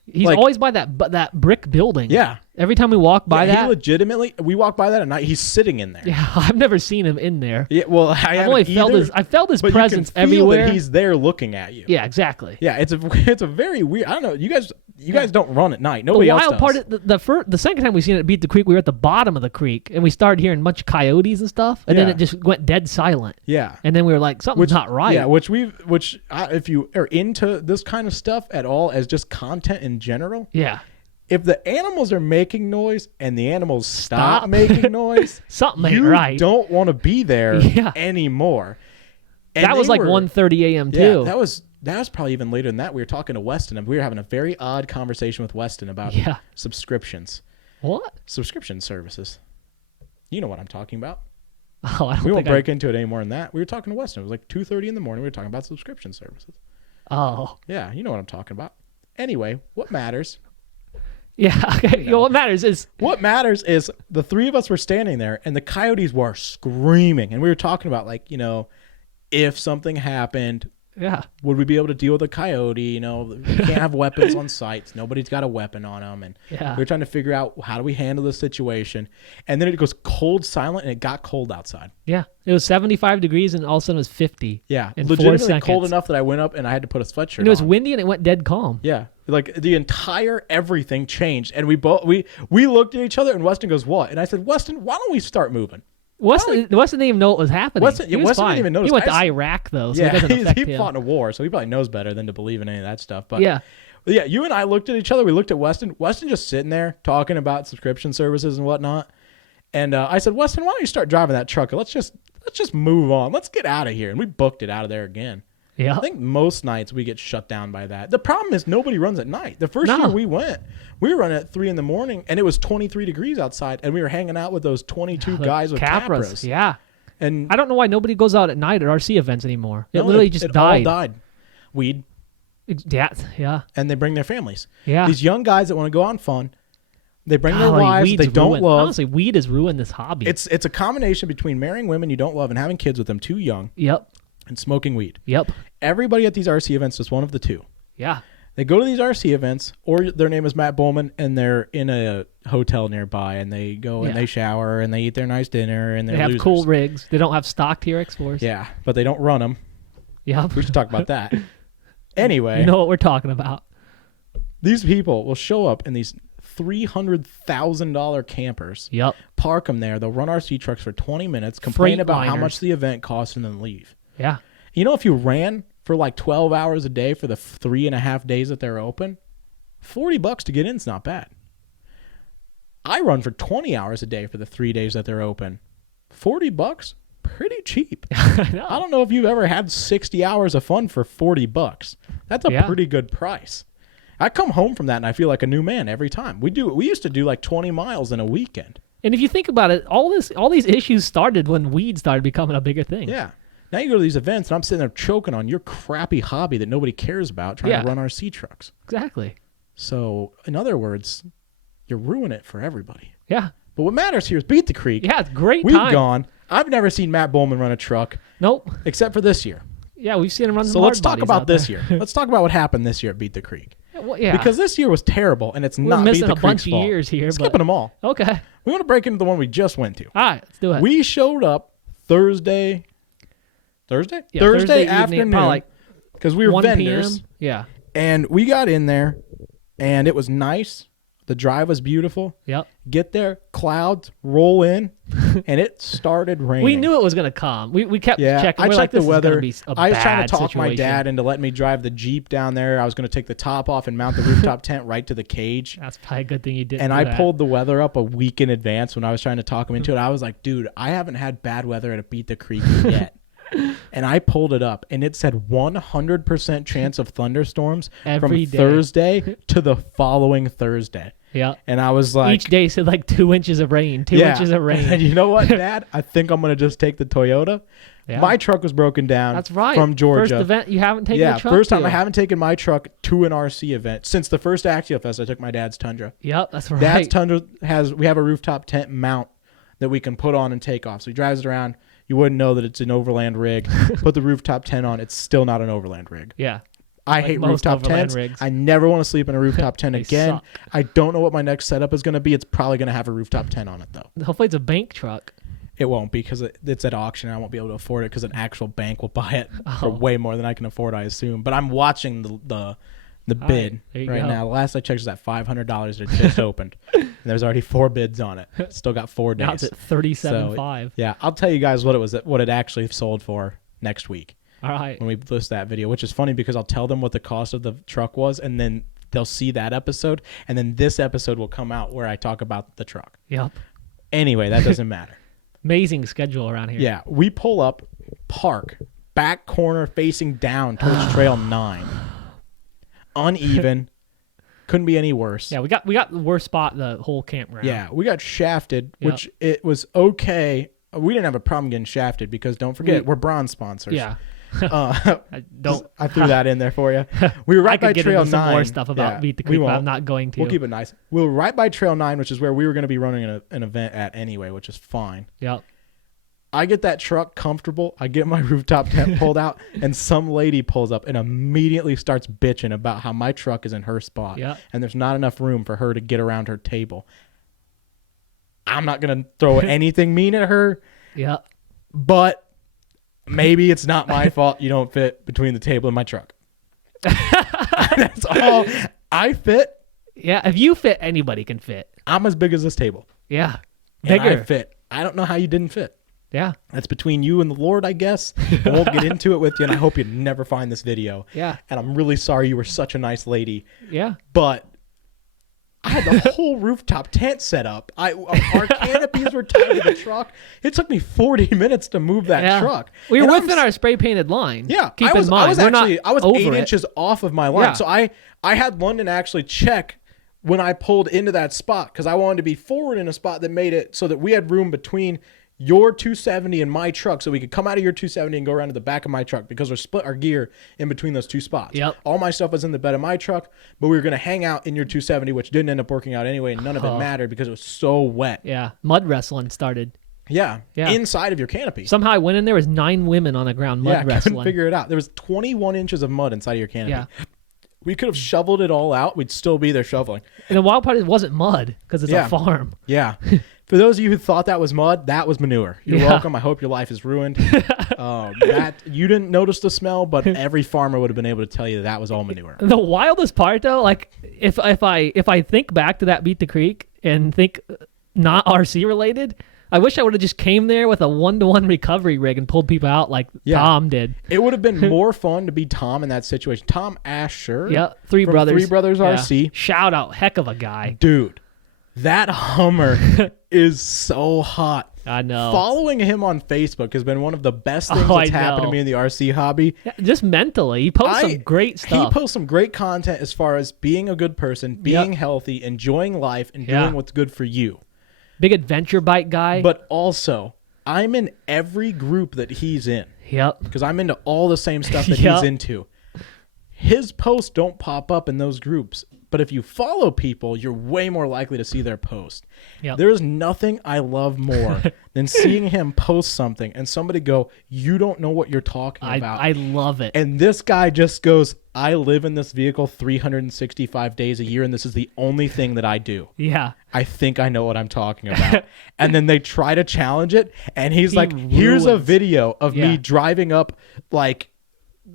He's always by that brick building. Yeah. Every time we walk by that. He legitimately, we walk by that at night, he's sitting in there. Yeah, I've never seen him in there. Yeah, well, I felt his presence everywhere. You can feel that he's there looking at you. Yeah, exactly. Yeah, it's a very weird, I don't know, you guys don't run at night. Nobody else does. The wild part, the second time we seen it beat the creek, we were at the bottom of the creek, and we started hearing much coyotes and stuff, and then it just went dead silent. Yeah. And then we were like, something's not right. Yeah, if you are into this kind of stuff at all as just content in general. Yeah. If the animals are making noise and the animals stop making noise, something ain't right. You don't want to be there anymore. And that was like 1:30 a.m. too. That was probably even later than that. We were talking to Weston, and we were having a very odd conversation with Weston about subscriptions. What? Subscription services. You know what I'm talking about. Oh, I don't we won't break into it any more than that. We were talking to Weston. It was like 2:30 in the morning. We were talking about subscription services. Oh. Yeah, you know what I'm talking about. Anyway, what matters? Yeah, okay. What matters is the three of us were standing there, and the coyotes were screaming, and we were talking about, like, if something happened, would we be able to deal with a coyote? We can't have weapons on sites. Nobody's got a weapon on them, and we were trying to figure out how do we handle the situation. And then it goes cold, silent, and it got cold outside. Yeah, it was 75 degrees, and all of a sudden it was 50. Yeah, in legitimately 4 seconds. Cold enough that I went up and I had to put a sweatshirt on. And it was windy, and it went dead calm. Yeah. Like the entire everything changed, and we looked at each other, and Weston goes, "What?" And I said, "Weston, why don't we start moving?" Weston didn't even know what was happening. Weston didn't even notice. He went to Iraq though, so it doesn't affect him. He fought in a war, so he probably knows better than to believe in any of that stuff. But yeah, you and I looked at each other. We looked at Weston. Weston just sitting there talking about subscription services and whatnot. And I said, "Weston, why don't you start driving that truck? Let's just move on. Let's get out of here." And we booked it out of there again. Yeah. I think most nights we get shut down by that. The problem is nobody runs at night. The first year we went, we were running at 3 a.m, and it was 23 degrees outside, and we were hanging out with those 22 guys with Capras. Yeah. And I don't know why nobody goes out at night at RC events anymore. It literally just died. All died. Weed. Yeah. And they bring their families. Yeah. These young guys that want to go on fun, they bring their wives they don't love. Honestly, weed has ruined this hobby. It's a combination between marrying women you don't love and having kids with them too young. Yep. And smoking weed. Yep. Everybody at these RC events is one of the two. Yeah. They go to these RC events, or their name is Matt Bowman, and they're in a hotel nearby, and they go and they shower, and they eat their nice dinner, and they have cool rigs. They don't have stock TRX4s. Yeah, but they don't run them. Yeah. We should talk about that. Anyway. You know what we're talking about. These people will show up in these $300,000 campers. Yep. Park them there. They'll run RC trucks for 20 minutes, complain about how much the event costs, and then leave. Yeah. You know, if you ran for like 12 hours a day for the 3.5 days that they're open, $40 to get in is not bad. I run for 20 hours a day for the 3 days that they're open. $40, pretty cheap. I don't know if you've ever had 60 hours of fun for $40. That's a pretty good price. I come home from that and I feel like a new man every time. We used to do like 20 miles in a weekend. And if you think about it, all these issues started when weed started becoming a bigger thing. Yeah. Now you go to these events and I'm sitting there choking on your crappy hobby that nobody cares about, trying to run RC trucks. Exactly. So, in other words, you're ruining it for everybody. Yeah. But what matters here is Beat the Creek. Yeah, it's great We've gone. I've never seen Matt Bowman run a truck. Nope. Except for this year. Yeah, we've seen him run some So let's talk hard about bodies this year. Let's talk about what happened this year at Beat the Creek. Well, yeah. Because this year was terrible, and it's We're not missing Beat the a Creek's bunch fault. of years here. Skipping them all. Okay. We want to break into the one we just went to. All right, let's do it. We showed up Thursday Yeah, Thursday afternoon. Like because we were 1 vendors. PM. Yeah. And we got in there, and it was nice. The drive was beautiful. Yep. Get there, clouds roll in, and it started raining. We knew it was going to come. We kept checking. I We're checked like, the this weather. Is be a I was trying bad to talk situation. my dad into letting me drive the Jeep down there. I was going to take the top off and mount the rooftop tent right to the cage. That's probably a good thing you did. And I pulled the weather up a week in advance when I was trying to talk him into it. I was like, dude, I haven't had bad weather at a Beat the Creek yet. And I pulled it up, and it said 100% chance of thunderstorms every from day. Thursday to the following Thursday. Yeah. And I was like... Each day said like 2 inches of rain, 2 inches of rain. And you know what, Dad? I think I'm going to just take the Toyota. Yeah. My truck was broken down. That's right. From Georgia. First event you haven't taken the truck first time to. I haven't taken my truck to an RC event. Since the first Axial Fest, I took my dad's Tundra. Yep, that's right. Dad's Tundra we have a rooftop tent mount that we can put on and take off. So he drives it around. You wouldn't know that it's an overland rig. Put the rooftop tent on. It's still not an overland rig. Yeah. I hate rooftop tents. Rigs. I never want to sleep in a rooftop tent again. Suck. I don't know what my next setup is going to be. It's probably going to have a rooftop tent on it, though. Hopefully it's a bank truck. It won't be because it's at auction. I won't be able to afford it because an actual bank will buy it for way more than I can afford, I assume. But I'm watching the bid right now. The last I checked was at $500. It just opened. And there's already 4 bids on it. Still got 4 days. Now it's at $37,500. Yeah, I'll tell you guys what it actually sold for next week. All right. When we list that video, which is funny because I'll tell them what the cost of the truck was, and then they'll see that episode, and then this episode will come out where I talk about the truck. Yep. Anyway, that doesn't matter. Amazing schedule around here. Yeah, we pull up, park, back corner facing down towards Trail 9. Uneven. Couldn't be any worse. Yeah, we got the worst spot in the whole campground. Yeah, we got shafted, which it was okay. We didn't have a problem getting shafted because don't forget, we're bronze sponsors. Yeah. I threw that in there for you. We were right by Trail 9. Some more stuff about Beat the Creek, but I'm not going to. We'll keep it nice. We were right by Trail 9, which is where we were going to be running an event at anyway, which is fine. Yep. I get that truck comfortable. I get my rooftop tent pulled out, and some lady pulls up and immediately starts bitching about how my truck is in her spot, and there's not enough room for her to get around her table. I'm not going to throw anything mean at her. Yeah. But maybe it's not my fault you don't fit between the table and my truck. That's all. I fit. Yeah, if you fit, anybody can fit. I'm as big as this table. Yeah. Bigger. And I fit. I don't know how you didn't fit. Yeah. That's between you and the Lord, I guess. I won't get into it with you, and I hope you never find this video. Yeah. And I'm really sorry you were such a nice lady. Yeah. But I had the whole rooftop tent set up. Our canopies were tied to the truck. It took me 40 minutes to move that truck. We were within our spray painted line. Yeah. Keep in mind, I was 8 inches off of my line. Yeah. So I had London actually check when I pulled into that spot because I wanted to be forward in a spot that made it so that we had room between your 270 in my truck so we could come out of your 270 and go around to the back of my truck because we split our gear in between those two spots. Yep. All my stuff was in the bed of my truck, but we were going to hang out in your 270, which didn't end up working out anyway, and none of it mattered because it was so wet. Yeah. Mud wrestling started. Yeah. Inside of your canopy. Somehow I went in there, was 9 women on the ground mud wrestling. Couldn't figure it out. There was 21 inches of mud inside of your canopy. Yeah. We could have shoveled it all out. We'd still be there shoveling. And the wild part is it wasn't mud because it's a farm. Yeah. For those of you who thought that was mud, that was manure. You're welcome. I hope your life is ruined. You didn't notice the smell, but every farmer would have been able to tell you that was all manure. The wildest part, though, like if I think back to that Beat the Creek and think not RC related, I wish I would have just came there with a 1-to-1 recovery rig and pulled people out like Tom did. It would have been more fun to be Tom in that situation. Tom Asher. Yeah, Three Brothers RC. Shout out, heck of a guy. Dude, that Hummer is so hot. I know. Following him on Facebook has been one of the best things that's happened to me in the RC hobby. Yeah, just mentally. He posts some great stuff. He posts some great content as far as being a good person, being healthy, enjoying life, and doing what's good for you. Big adventure bike guy. But also, I'm in every group that he's in. Yep. Because I'm into all the same stuff that he's into. His posts don't pop up in those groups. But if you follow people, you're way more likely to see their post. Yep. There is nothing I love more than seeing him post something and somebody go, you don't know what you're talking about. I love it. And this guy just goes, I live in this vehicle 365 days a year, and this is the only thing that I do. Yeah. I think I know what I'm talking about. And then they try to challenge it, and he's like, here's a video of me driving up like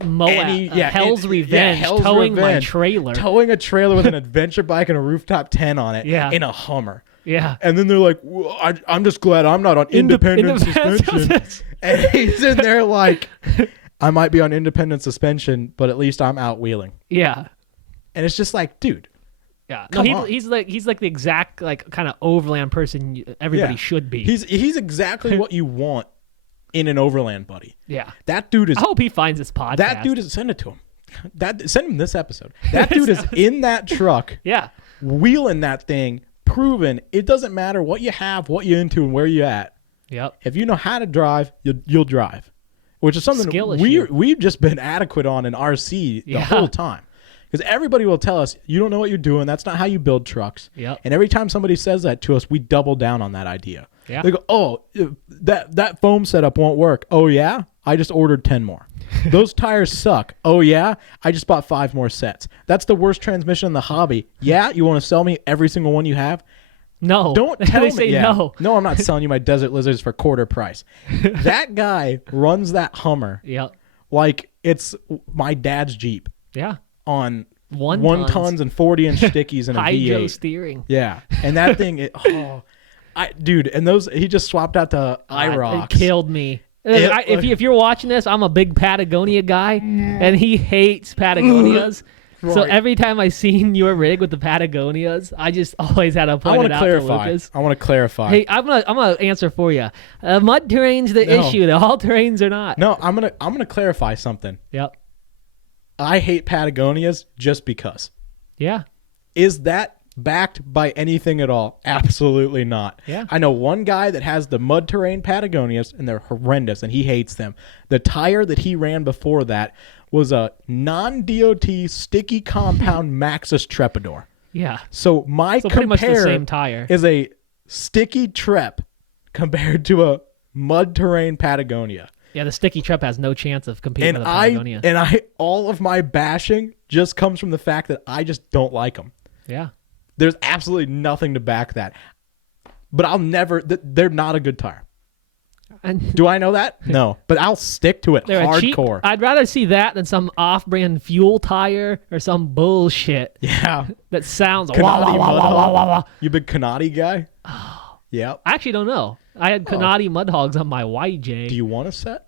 Hell's Revenge, towing my trailer. Towing a trailer with an adventure bike and a rooftop 10 on it in a Hummer. Yeah. And then they're like, I'm just glad I'm not on independent suspension. And he's in there like, I might be on independent suspension, but at least I'm out wheeling. Yeah. And it's just like, dude. Yeah. No, he's like the exact like kind of overland person everybody should be. He's exactly what you want in an overland buddy. Yeah. That dude is. I hope he finds this podcast. That dude is. Send it to him. Send him this episode. That dude is in that truck. Yeah. Wheeling that thing, proven it doesn't matter what you have, what you're into, and where you're at. Yep. If you know how to drive, you'll drive. Which is something we've just been adequate on in RC the whole time. Because everybody will tell us, you don't know what you're doing. That's not how you build trucks. Yep. And every time somebody says that to us, we double down on that idea. Yeah. They go, oh, that foam setup won't work. Oh, yeah? I just ordered 10 more. Those tires suck. Oh, yeah? I just bought 5 more sets. That's the worst transmission in the hobby. Yeah? You want to sell me every single one you have? No. Don't tell me. Say no. No, I'm not selling you my Desert Lizards for quarter price. That guy runs that Hummer like it's my dad's Jeep. Yeah. On 1 tons and 40-inch stickies and a V8. Hydro steering. Yeah. And that thing, dude, and he just swapped out the IROX. It killed me. If you're watching this, I'm a big Patagonia guy, and he hates Patagonias. Right. So every time I seen your rig with the Patagonias, I just always had to point it out to Lucas. I want to clarify. Hey, I'm gonna answer for you. Mud terrain's the issue. The all terrains are not. No, I'm gonna clarify something. Yep. I hate Patagonias just because. Yeah. Is that backed by anything at all? Absolutely not. Yeah. I know one guy that has the mud terrain Patagonias, and they're horrendous, and he hates them. The tire that he ran before that was a non-DOT sticky compound Maxxis Trepador. Yeah. So pretty much the same tire is a sticky Trep compared to a mud terrain Patagonia. Yeah, the sticky Trep has no chance of competing with a Patagonia. All of my bashing just comes from the fact that I just don't like them. Yeah. There's absolutely nothing to back that. But they're not a good tire. Do I know that? No. But I'll stick to it hardcore. I'd rather see that than some off-brand fuel tire or some bullshit. Yeah. That sounds wah, wah, wah, wah, wah, wah. You big Canati guy? Oh. Yeah. I actually don't know. I had Canati mud hogs on my YJ. Do you want a set?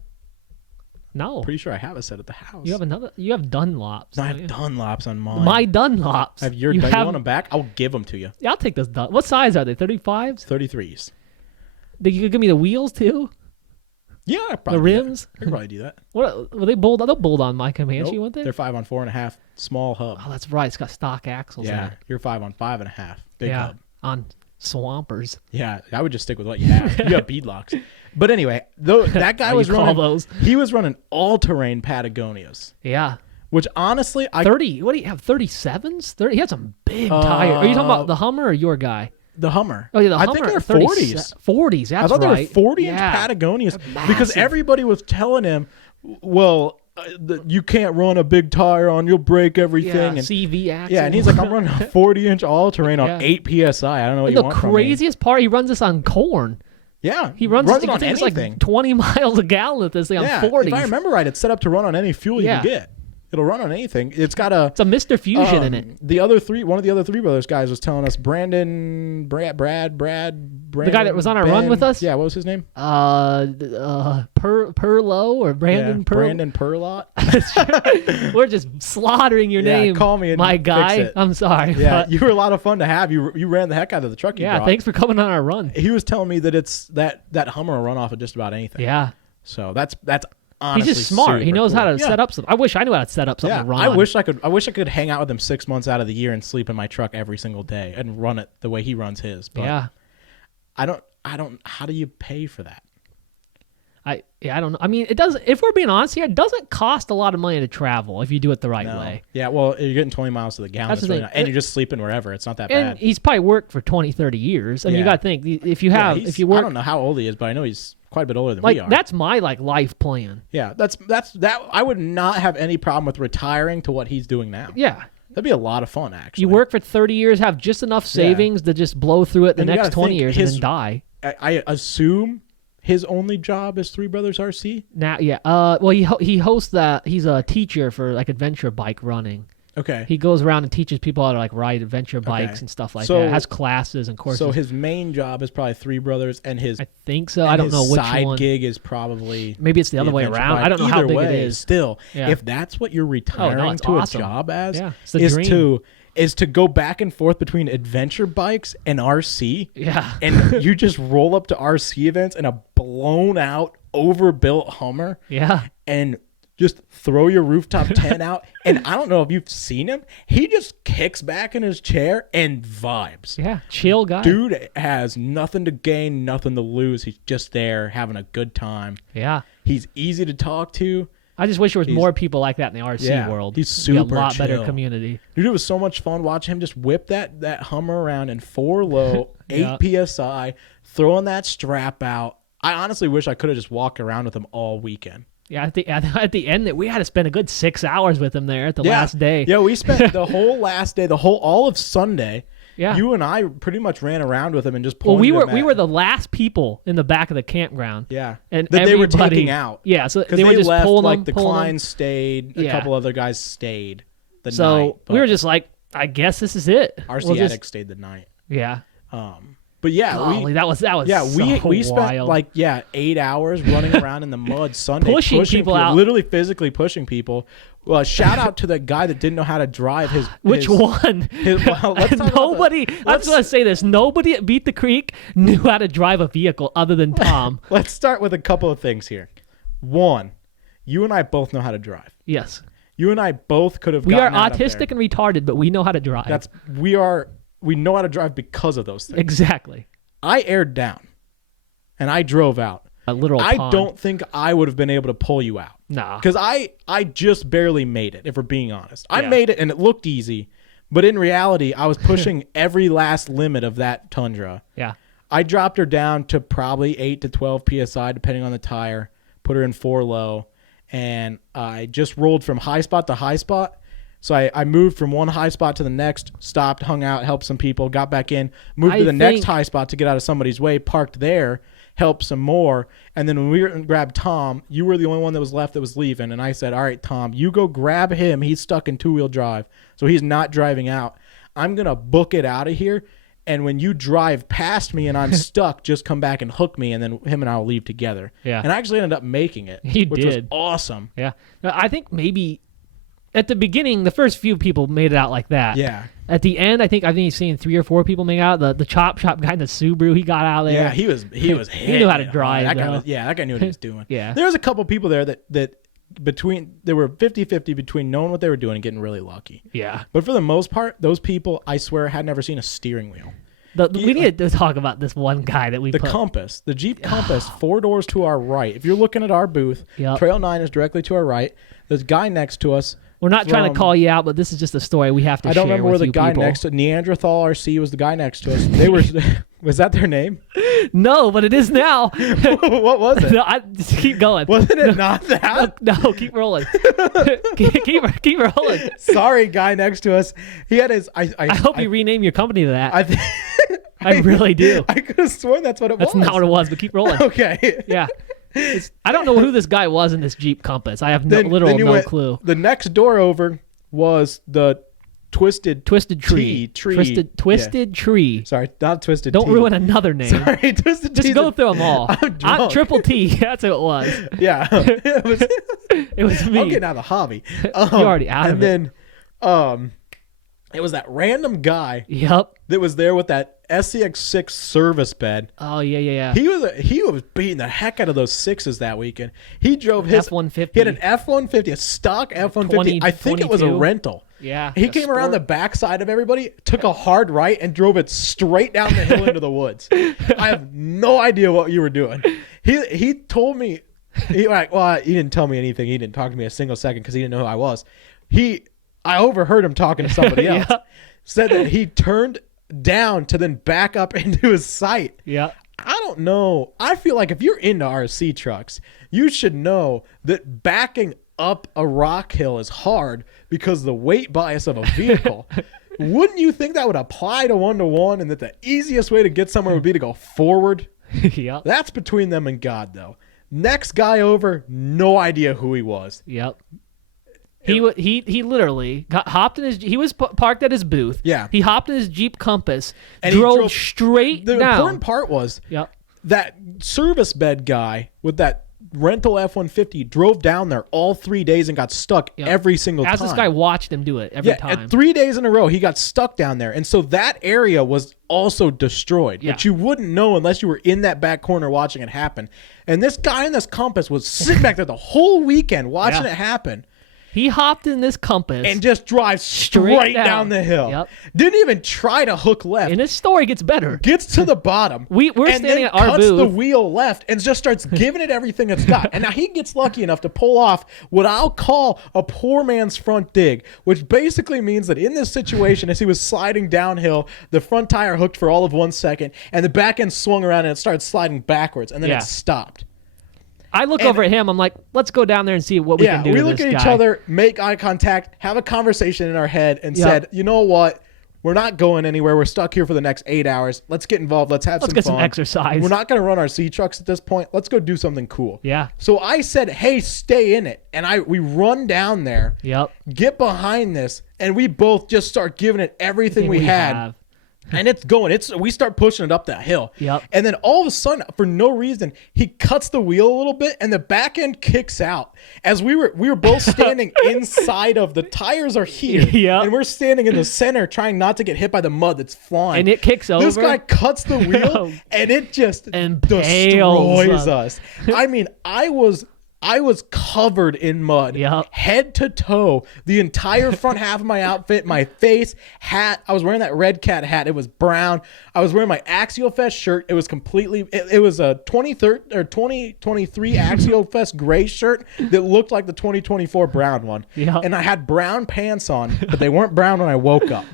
No. Pretty sure I have a set at the house. You have Dunlops. I have Dunlops on mine. My Dunlops. You want them back? I'll give them to you. Yeah, I'll take those. What size are they? 35s? 33s. You could give me the wheels too? Yeah, the rims. I could probably do that. What will they bolt? They'll bolt on my Comanche, won't they? They're 5 on 4.5, small hub. Oh, that's right. It's got stock axles. Yeah, in it. you're 5 on 5.5, big hub on Swampers. Yeah, I would just stick with what you have. You have beadlocks. But anyway, that guy was running those. He was running all-terrain Patagonias. Yeah. Which honestly, 30. What do you have? 37s? He had some big tires. Are you talking about the Hummer or your guy? The Hummer. Oh yeah, the Hummer. I think they're 40s. 40s. That's right. I thought they were 40-inch Patagonias because everybody was telling him, "Well, you can't run a big tire on, you'll break everything." Yeah, and CV axle. Yeah, and he's like, "I'm running a 40-inch all-terrain on 8 psi. I don't know what you want from me." The craziest part, he runs this on corn. Yeah, he runs it on anything. Like 20 miles a gallon with this thing on 40s. If I remember right, it's set up to run on any fuel you can get. It'll run on anything. It's got it's a Mr. Fusion in it. One of the other Three Brothers guys was telling us, Brad, the guy that was on our run with us. Yeah, what was his name? Perlo or Brandon Perlo. Brandon Perlot. We're just slaughtering your name. Call me, and my guy. Fix it. I'm sorry. Yeah, you were a lot of fun to have. You ran the heck out of the truck. Yeah, thanks for coming on our run. He was telling me that it's that Hummer will run off of just about anything. Yeah. So that's. Honestly, he's just smart. He knows how to set up something. I wish I knew how to set up something to run. I wish I could hang out with him 6 months out of the year and sleep in my truck every single day and run it the way he runs his. But I don't. How do you pay for that? I don't know. I mean, it doesn't. If we're being honest here, it doesn't cost a lot of money to travel if you do it the right way. Yeah, well, you're getting 20 miles to the gallon, and you're just sleeping wherever. It's not that bad. And he's probably worked for 20, 30 years. And you got to think if you work. I don't know how old he is, but I know he's quite a bit older than we are. That's my life plan. Yeah, that's that. I would not have any problem with retiring to what he's doing now. Yeah. That'd be a lot of fun, actually. You work for 30 years, have just enough savings to just blow through it the next 20 years and then die. I assume his only job is Three Brothers RC? Now, yeah. Well, he hosts that. He's a teacher for like adventure bike running. Okay. He goes around and teaches people how to like ride adventure bikes and stuff like that. Has classes and courses. So his main job is probably Three Brothers, and his I think so. I don't know which side one. gig is probably maybe it's the other way around. I don't know how big it is. Still, if that's what you're retiring to a job as, it's the dream. Is to go back and forth between adventure bikes and RC. Yeah. And you just roll up to RC events in a blown out, overbuilt Hummer. Yeah. And just throw your rooftop tent out. And I don't know if you've seen him. He just kicks back in his chair and vibes. Yeah. Chill guy. Dude has nothing to gain, nothing to lose. He's just there having a good time. Yeah. He's easy to talk to. I just wish there was more people like that in the RC world. He's super a lot chill. better community. Dude, it was so much fun watching him just whip that Hummer around in 4 low, 8 PSI, throwing that strap out. I honestly wish I could have just walked around with him all weekend. Yeah, at the end, we had to spend a good 6 hours with him there at the last day. Yeah, we spent the whole last day, all of Sunday. Yeah. You and I pretty much ran around with him and just pulled we were the last people in the back of the campground. Yeah. And that they were taking out. Yeah, so they were just left, pulling like them. The Klein stayed, a couple other guys stayed the night. So we were just like, I guess this is it. RC Addict stayed the night. Yeah. But yeah, golly, that was we spent wild. 8 hours running around in the mud Sunday, pushing people out, literally physically pushing people. Well, shout out to the guy that didn't know how to drive his. Which one? Nobody. I just want to say this: nobody at Beat the Creek knew how to drive a vehicle other than Tom. Let's start with a couple of things here. One, you and I both know how to drive. Yes. You and I both could have. We are autistic and retarded, but we know how to drive. We know how to drive because of those things. Exactly. I aired down, and I drove out. A literal pond. I don't think I would have been able to pull you out. Nah. Because I just barely made it, if we're being honest. I made it, and it looked easy. But in reality, I was pushing every last limit of that Tundra. Yeah. I dropped her down to probably 8 to 12 PSI, depending on the tire. Put her in 4 low. And I just rolled from high spot to high spot. So I moved from one high spot to the next, stopped, hung out, helped some people, got back in, moved to the next high spot to get out of somebody's way, parked there, helped some more. And then when we grabbed Tom, you were the only one that was left that was leaving. And I said, all right, Tom, you go grab him. He's stuck in 2-wheel drive, so he's not driving out. I'm going to book it out of here. And when you drive past me and I'm stuck, just come back and hook me, and then him and I will leave together. Yeah. And I actually ended up making it, which was awesome. Yeah. I think maybe at the beginning, the first few people made it out like that. Yeah. At the end, I think you've seen 3 or 4 people make it out. The chop shop guy in the Subaru, he got out of there. Yeah, he was he knew how to drive. That guy knew what he was doing. Yeah. There was a couple people there that they were 50-50 between knowing what they were doing and getting really lucky. Yeah. But for the most part, those people, I swear, had never seen a steering wheel. We need to talk about this one guy that we put. Compass. The Jeep Compass, 4 doors to our right. If you're looking at our booth, Trail 9 is directly to our right. There's a guy next to us. We're not trying to call you out, but this is just a story we have to share. I don't remember where the guy people. next to Neanderthal RC was the guy next to us. They were. Was that their name? No, but it is now. What was it? No, just keep going. Wasn't it not that? No, keep rolling. keep rolling. Sorry, guy next to us. He had his. I hope you rename your company to that. I really do. I could have sworn that's what it was. That's not what it was, but keep rolling. Okay. Yeah. I don't know who this guy was in this Jeep Compass. I have no clue. The next door over was the Twisted Tree. Twisted Tree. Sorry, not Twisted Don't T. ruin another name. Sorry, Twisted T. Just go through them all. I'm Triple T. That's who it was. Yeah. It was me. I'm getting out of the hobby. You're already out of it. And then it was that random guy that was there with that SCX6 service bed. Oh, yeah. He was beating the heck out of those 6s that weekend. He drove his F-150. He had an F-150, a stock F-150. I think it was a rental. Yeah. He came around the backside of everybody, took a hard right, and drove it straight down the hill into the woods. I have no idea what you were doing. He told me, he didn't tell me anything. He didn't talk to me a single second because he didn't know who I was. I overheard him talking to somebody else. Said that he turned down to then back up into his sight. Yeah. I don't know. I feel like if you're into RC trucks, you should know that backing up a rock hill is hard because of the weight bias of a vehicle. Wouldn't you think that would apply to 1-to-1 and that the easiest way to get somewhere would be to go forward? Yep. That's between them and God, though. Next guy over, no idea who he was. Yep. He literally hopped in his. He was parked at his booth. Yeah. He hopped in his Jeep Compass, and drove straight down. The important part was that service bed guy with that rental F-150 drove down there all 3 days and got stuck every single time. As this guy watched him do it every time. 3 days in a row, he got stuck down there. And so that area was also destroyed. But you wouldn't know unless you were in that back corner watching it happen. And this guy in this Compass was sitting back there the whole weekend watching it happen. He hopped in this Compass and just drives straight down the hill. Yep. Didn't even try to hook left. And his story gets better. Gets to the bottom. We're standing at our booth. Cuts the wheel left and just starts giving it everything it's got. And now he gets lucky enough to pull off what I'll call a poor man's front dig, which basically means that in this situation, as he was sliding downhill, the front tire hooked for all of 1 second, and the back end swung around and it started sliding backwards, and then it stopped. I look over at him. I'm like, let's go down there and see what we can do to this guy. We look at each other, make eye contact, have a conversation in our head, and said, you know what? We're not going anywhere. We're stuck here for the next 8 hours. Let's get involved. Let's have some fun. Let's get some exercise. We're not going to run our C trucks at this point. Let's go do something cool. Yeah. So I said, hey, stay in it. And we run down there, get behind this, and we both just start giving it everything we had. And it's going. We start pushing it up that hill. Yep. And then all of a sudden, for no reason, he cuts the wheel a little bit, and the back end kicks out. As we were both standing inside of the tires are here, and we're standing in the center, trying not to get hit by the mud that's flying. And it kicks over. This guy cuts the wheel, and it just destroys us. I mean, I was covered in mud, head to toe, the entire front half of my outfit, my face, hat. I was wearing that Red Cat hat. It was brown. I was wearing my Axial Fest shirt. It was it was a 2023 Axial Fest gray shirt that looked like the 2024 brown one. And I had brown pants on, but they weren't brown when I woke up.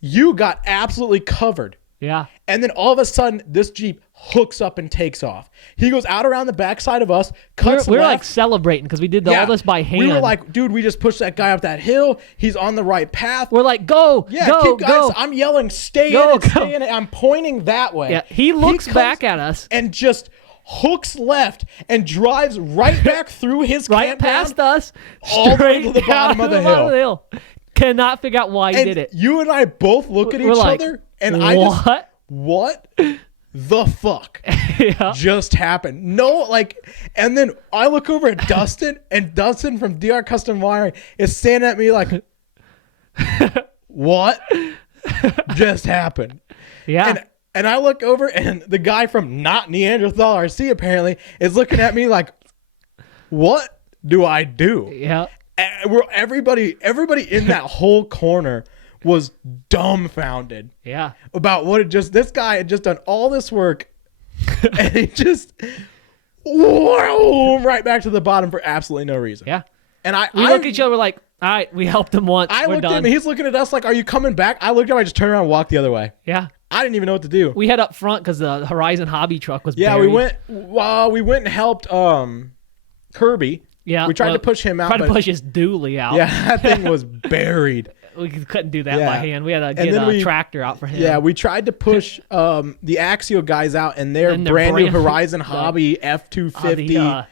You got absolutely covered. Yeah. And then all of a sudden, this Jeep hooks up and takes off. He goes out around the backside of us, cuts we're left. like celebrating because we did all this by hand. We were like, dude, we just pushed that guy up that hill. He's on the right path. We're like, go, go. I'm yelling, stay in it. I'm pointing that way. Yeah. He looks back at us. And just hooks left and drives right back through his right past us, all the way to the bottom of the hill. Cannot figure out why he did it. You and I both look at each other, and what the fuck just happened? No, and then I look over at Dustin, and Dustin from DR Custom Wiring is standing at me like, what just happened? Yeah. And I look over, and the guy from not Neanderthal RC apparently is looking at me like, what do I do? Yeah. Everybody in that whole corner was dumbfounded. Yeah. About what this guy had just done all this work and he just whoa, right back to the bottom for absolutely no reason. Yeah. And we look at each other like, all right, we helped him once. I We're looked done. at him. He's looking at us like, are you coming back? I looked at him. I just turned around and walked the other way. Yeah. I didn't even know what to do. We had up front because the Horizon hobby truck was Yeah, buried. we went and helped Kirby. Yeah. We tried to push him out. Tried to push his dually out. Yeah, that thing was buried. We couldn't do that by hand. We had to get a tractor out for him. Yeah, we tried to push the Axial guys out and their brand new Horizon Hobby F250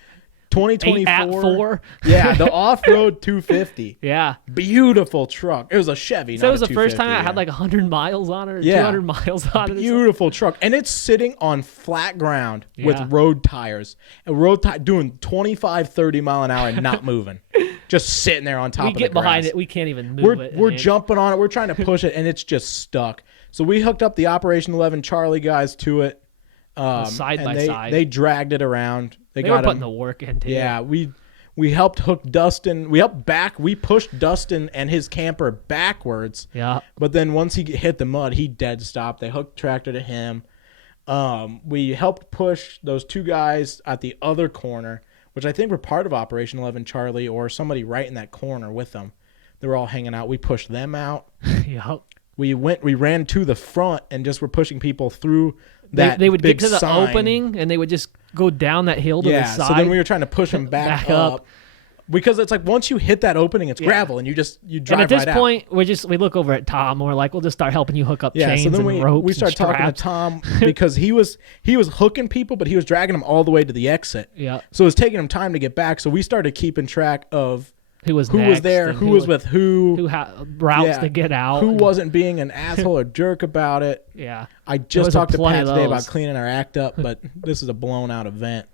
2024. Yeah, the off-road 250. Yeah. Beautiful truck. It was a Chevy. So it was the first time I had like 100 miles on it or 200 miles on it. Beautiful truck. And it's sitting on flat ground with road tires. And doing 25, 30 mile an hour and not moving. Just sitting there on top of the grass. We get behind it. We can't even move it. We're jumping on it. We're trying to push it, and it's just stuck. So we hooked up the Operation 11 Charlie guys to it. Side by side. They dragged it around. They were putting the work into it. Yeah, we helped hook Dustin. We pushed Dustin and his camper backwards. Yeah. But then once he hit the mud, he dead stopped. They hooked tractor to him. We helped push those two guys at the other corner, which I think were part of Operation 11 Charlie or somebody right in that corner with them. They were all hanging out. We pushed them out. Yep. We ran to the front and just were pushing people through that they would big get to the sign. opening and they would just go down that hill to the side. So then we were trying to push them back up. Because it's like once you hit that opening, it's gravel and you drive right out. And at this point, we look over at Tom and we're like, we'll just start helping you hook up chains and ropes. We started talking to Tom because he was hooking people, but he was dragging them all the way to the exit. Yeah. So it was taking him time to get back. So we started keeping track of who was there, who was with who routes to get out, who wasn't being an asshole or jerk about it. Yeah. I just talked to Pat today about cleaning our act up, but this is a blown out event.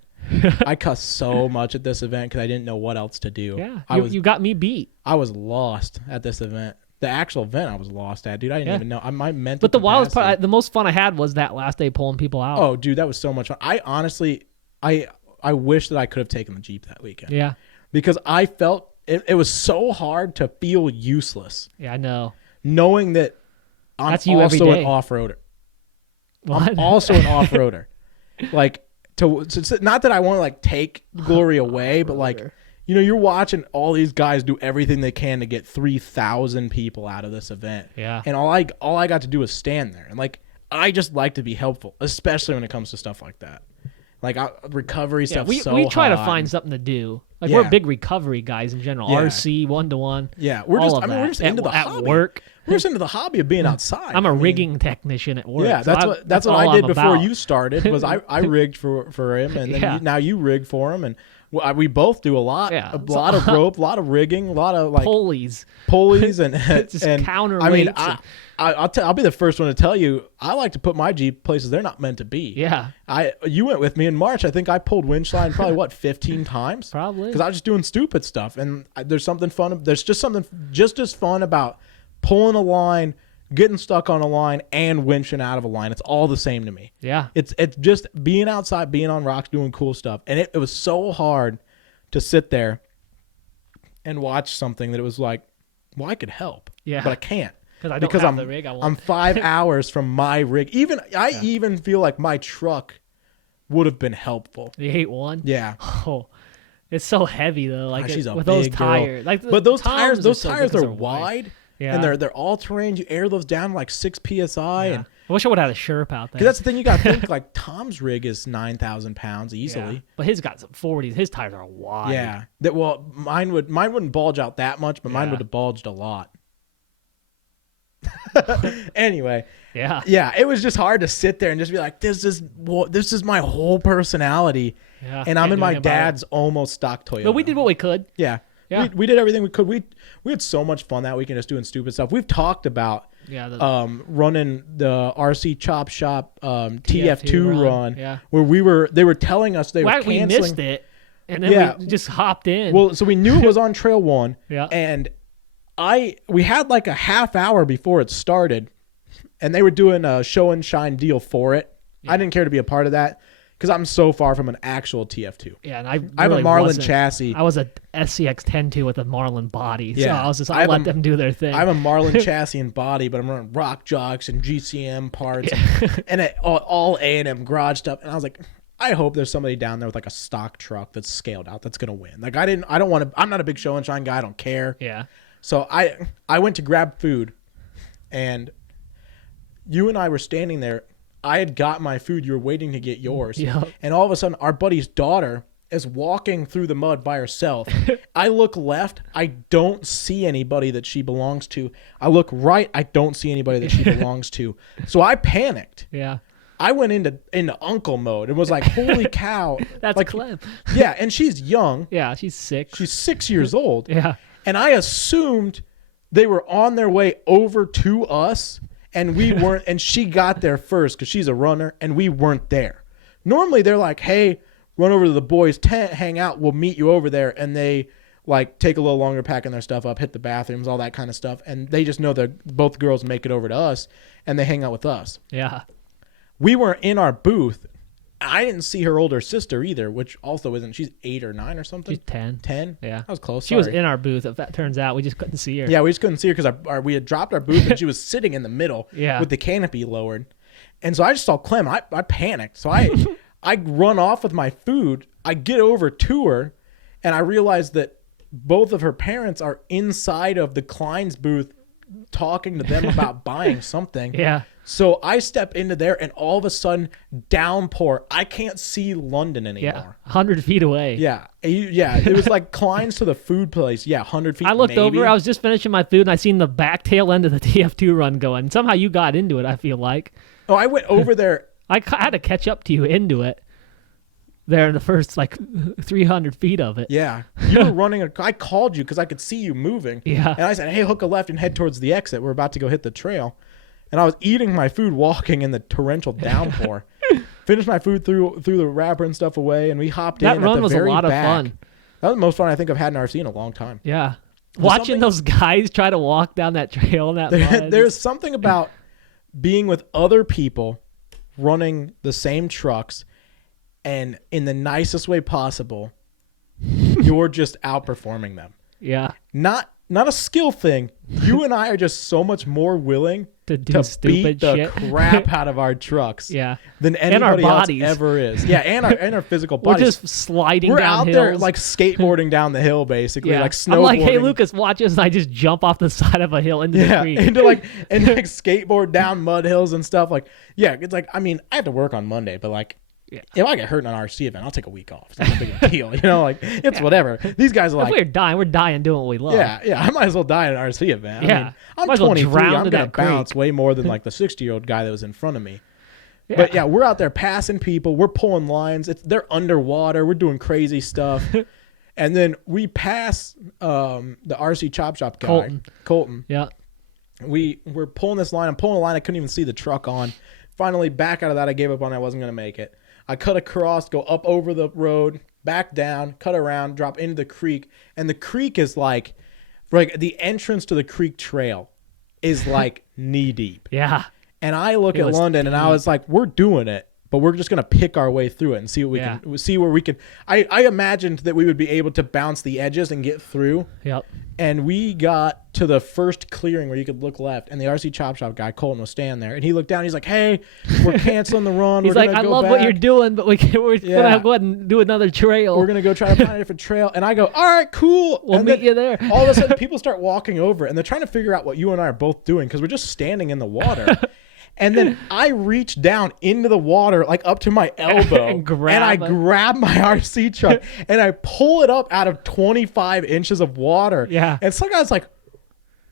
I cussed so much at this event because I didn't know what else to do. Yeah, you got me beat. I was lost at this event. The actual event I was lost at, dude. I didn't even know. My mental. But the wildest part, the most fun I had was that last day pulling people out. Oh, dude, that was so much fun. I honestly, I wish that I could have taken the Jeep that weekend. Yeah. Because I felt it was so hard to feel useless. Yeah, I know. Knowing that I'm also an off-roader. What? I'm also an off-roader. Like, not that I want to like take glory away, but like, you know, you're watching all these guys do everything they can to get 3,000 people out of this event. Yeah. And all I got to do was stand there. And like, I just like to be helpful, especially when it comes to stuff like that. Like recovery stuff. We try to find something to do. Like we're big recovery guys in general. RC 1-to-1. Yeah, we're just into the hobby. At work. We're just into the hobby of being outside. I'm a rigging technician at work. Yeah, that's what I did before you started. Was I rigged for him, and then now you rig for him, and we both do a lot. Yeah, a lot of rope, a lot of rigging, a lot of like pulleys, and just counterweights. I mean, I'll be the first one to tell you, I like to put my Jeep places they're not meant to be. Yeah. You went with me in March. I think I pulled winch line probably 15 times. Probably. Because I was just doing stupid stuff, and there's something fun. There's just something just as fun about pulling a line, getting stuck on a line, and winching out of a line. It's all the same to me. Yeah. It's just being outside, being on rocks, doing cool stuff, and it was so hard to sit there and watch something that it was like, well, I could help, but I can't. Because I'm the rig I want. I'm 5 hours from my rig. I even feel like my truck would have been helpful. The 8-1? Yeah. Oh, it's so heavy though. Like she's a with big those tires. Like, but those tires are wide. Yeah. And they're all terrain. You air those down like 6 psi. Yeah. And I wish I would have had a Sherp out there. Because that's the thing you got to think. Like Tom's rig is 9,000 pounds easily. Yeah. But his got some 40s. His tires are wide. Yeah. Mine wouldn't bulge out that much, but mine would have bulged a lot. Anyway, yeah, it was just hard to sit there and just be like, this is my whole personality, and I'm in my dad's almost stock Toyota. But we did what we could. Yeah. We did everything we could. We had so much fun that weekend just doing stupid stuff. We've talked about running the RC Chop Shop TF2 run where they were telling us they were canceling. We missed it, and then we just hopped in. Well, so we knew it was on Trail 1, and we had like a half hour before it started, and they were doing a show and shine deal for it. Yeah. I didn't care to be a part of that. because I'm so far from an actual TF2. Yeah, and I have a Marlin chassis. I was a SCX 10.2 with a Marlin body. So I was just, I'll let them do their thing. I have a Marlin chassis and body, but I'm running rock jocks and GCM parts and all A&M garage stuff. And I was like, I hope there's somebody down there with like a stock truck that's scaled out that's gonna win. Like I'm not a big show and shine guy. I don't care. Yeah. So I went to grab food, and you and I were standing there. I had got my food. You were waiting to get yours. Yep. And all of a sudden, our buddy's daughter is walking through the mud by herself. I look left. I don't see anybody that she belongs to. I look right. I don't see anybody that she belongs to. So I panicked. Yeah. I went into uncle mode and was like, holy cow. That's like, Clem. Yeah, and she's young. Yeah, she's 6. She's 6 years old. Yeah. And I assumed they were on their way over to us, and we weren't. And she got there first because she's a runner, and we weren't there. Normally, they're like, hey, run over to the boys' tent, hang out. We'll meet you over there. And they like take a little longer packing their stuff up, hit the bathrooms, all that kind of stuff. And they just know that both girls make it over to us, and they hang out with us. Yeah. We were in our booth. I didn't see her older sister either, which also isn't. She's 8 or 9 or something. She's 10. 10? Yeah. I was close. She was in our booth. If that turns out, we just couldn't see her. Yeah, we just couldn't see her because we had dropped our booth and she was sitting in the middle with the canopy lowered. And so I just saw Clem. I panicked. So I run off with my food. I get over to her, and I realize that both of her parents are inside of the Klein's booth talking to them about buying something. Yeah. So I step into there, and all of a sudden, downpour. I can't see London anymore. Yeah, 100 feet away. Yeah. It was like Klein's to the food place. Yeah, 100 feet. I looked maybe. over. I was just finishing my food, and I seen the back tail end of the TF2 run going. Somehow you got into it, I feel like. Oh, I went over there. I had to catch up to you into it there in the first, 300 feet of it. Yeah. You were running. I called you because I could see you moving. Yeah. And I said, hey, hook a left and head towards the exit. We're about to go hit the trail. And I was eating my food walking in the torrential downpour. Finished my food, threw the wrapper and stuff away, and we hopped in at the very back. That run was a lot of fun. That was the most fun I think I've had in RC in a long time. Yeah. Watching those guys try to walk down that trail in that mud. There's something about being with other people running the same trucks, and in the nicest way possible, you're just outperforming them. Yeah. Not a skill thing. You and I are just so much more willing to stupid beat the shit. crap out of our trucks. Yeah. Than anybody else ever is. Yeah, and our physical bodies. We're just sliding down Hills. We're out there like skateboarding down the hill, basically, like snowboarding. I'm like, hey, Lucas, watch us, and I just jump off the side of a hill into the creek. and skateboard down mud hills and stuff. Like, yeah, it's like, I mean, I have to work on Monday, but like, if I get hurt in an RC event, I'll take a week off. It's not a big deal, it's whatever. These guys are like, if we're dying doing what we love. Yeah, I might as well die in an RC event. Yeah, I mean, I'm 23. I'm gonna bounce way more than like the 60-year-old guy that was in front of me. Yeah. But yeah, we're out there passing people. We're pulling lines. They're underwater. We're doing crazy stuff. And then we pass the RC Chop Shop guy, Colton. Yeah. We're pulling this line. I'm pulling a line I couldn't even see the truck on. Finally, back out of that, I gave up on it. I wasn't gonna make it. I cut across, go up over the road, back down, cut around, drop into the creek. And the creek is like the entrance to the creek trail is like knee deep. Yeah. And I look at London and I was like, we're doing it, but we're just going to pick our way through it and see what we can see where we can. I imagined that we would be able to bounce the edges and get through. Yep. And we got to the first clearing where you could look left, and the RC Chop Shop guy, Colton, was standing there. And he looked down. He's like, hey, we're canceling the run. He's like, I love what you're doing, but we're going to go ahead and do another trail. We're going to go try to find a different trail. And I go, all right, cool. We'll meet you there. All of a sudden, people start walking over, and they're trying to figure out what you and I are both doing because we're just standing in the water. And then I reach down into the water, like up to my elbow, and I grab my RC truck, and I pull it up out of 25 inches of water. Yeah. And some guy's like,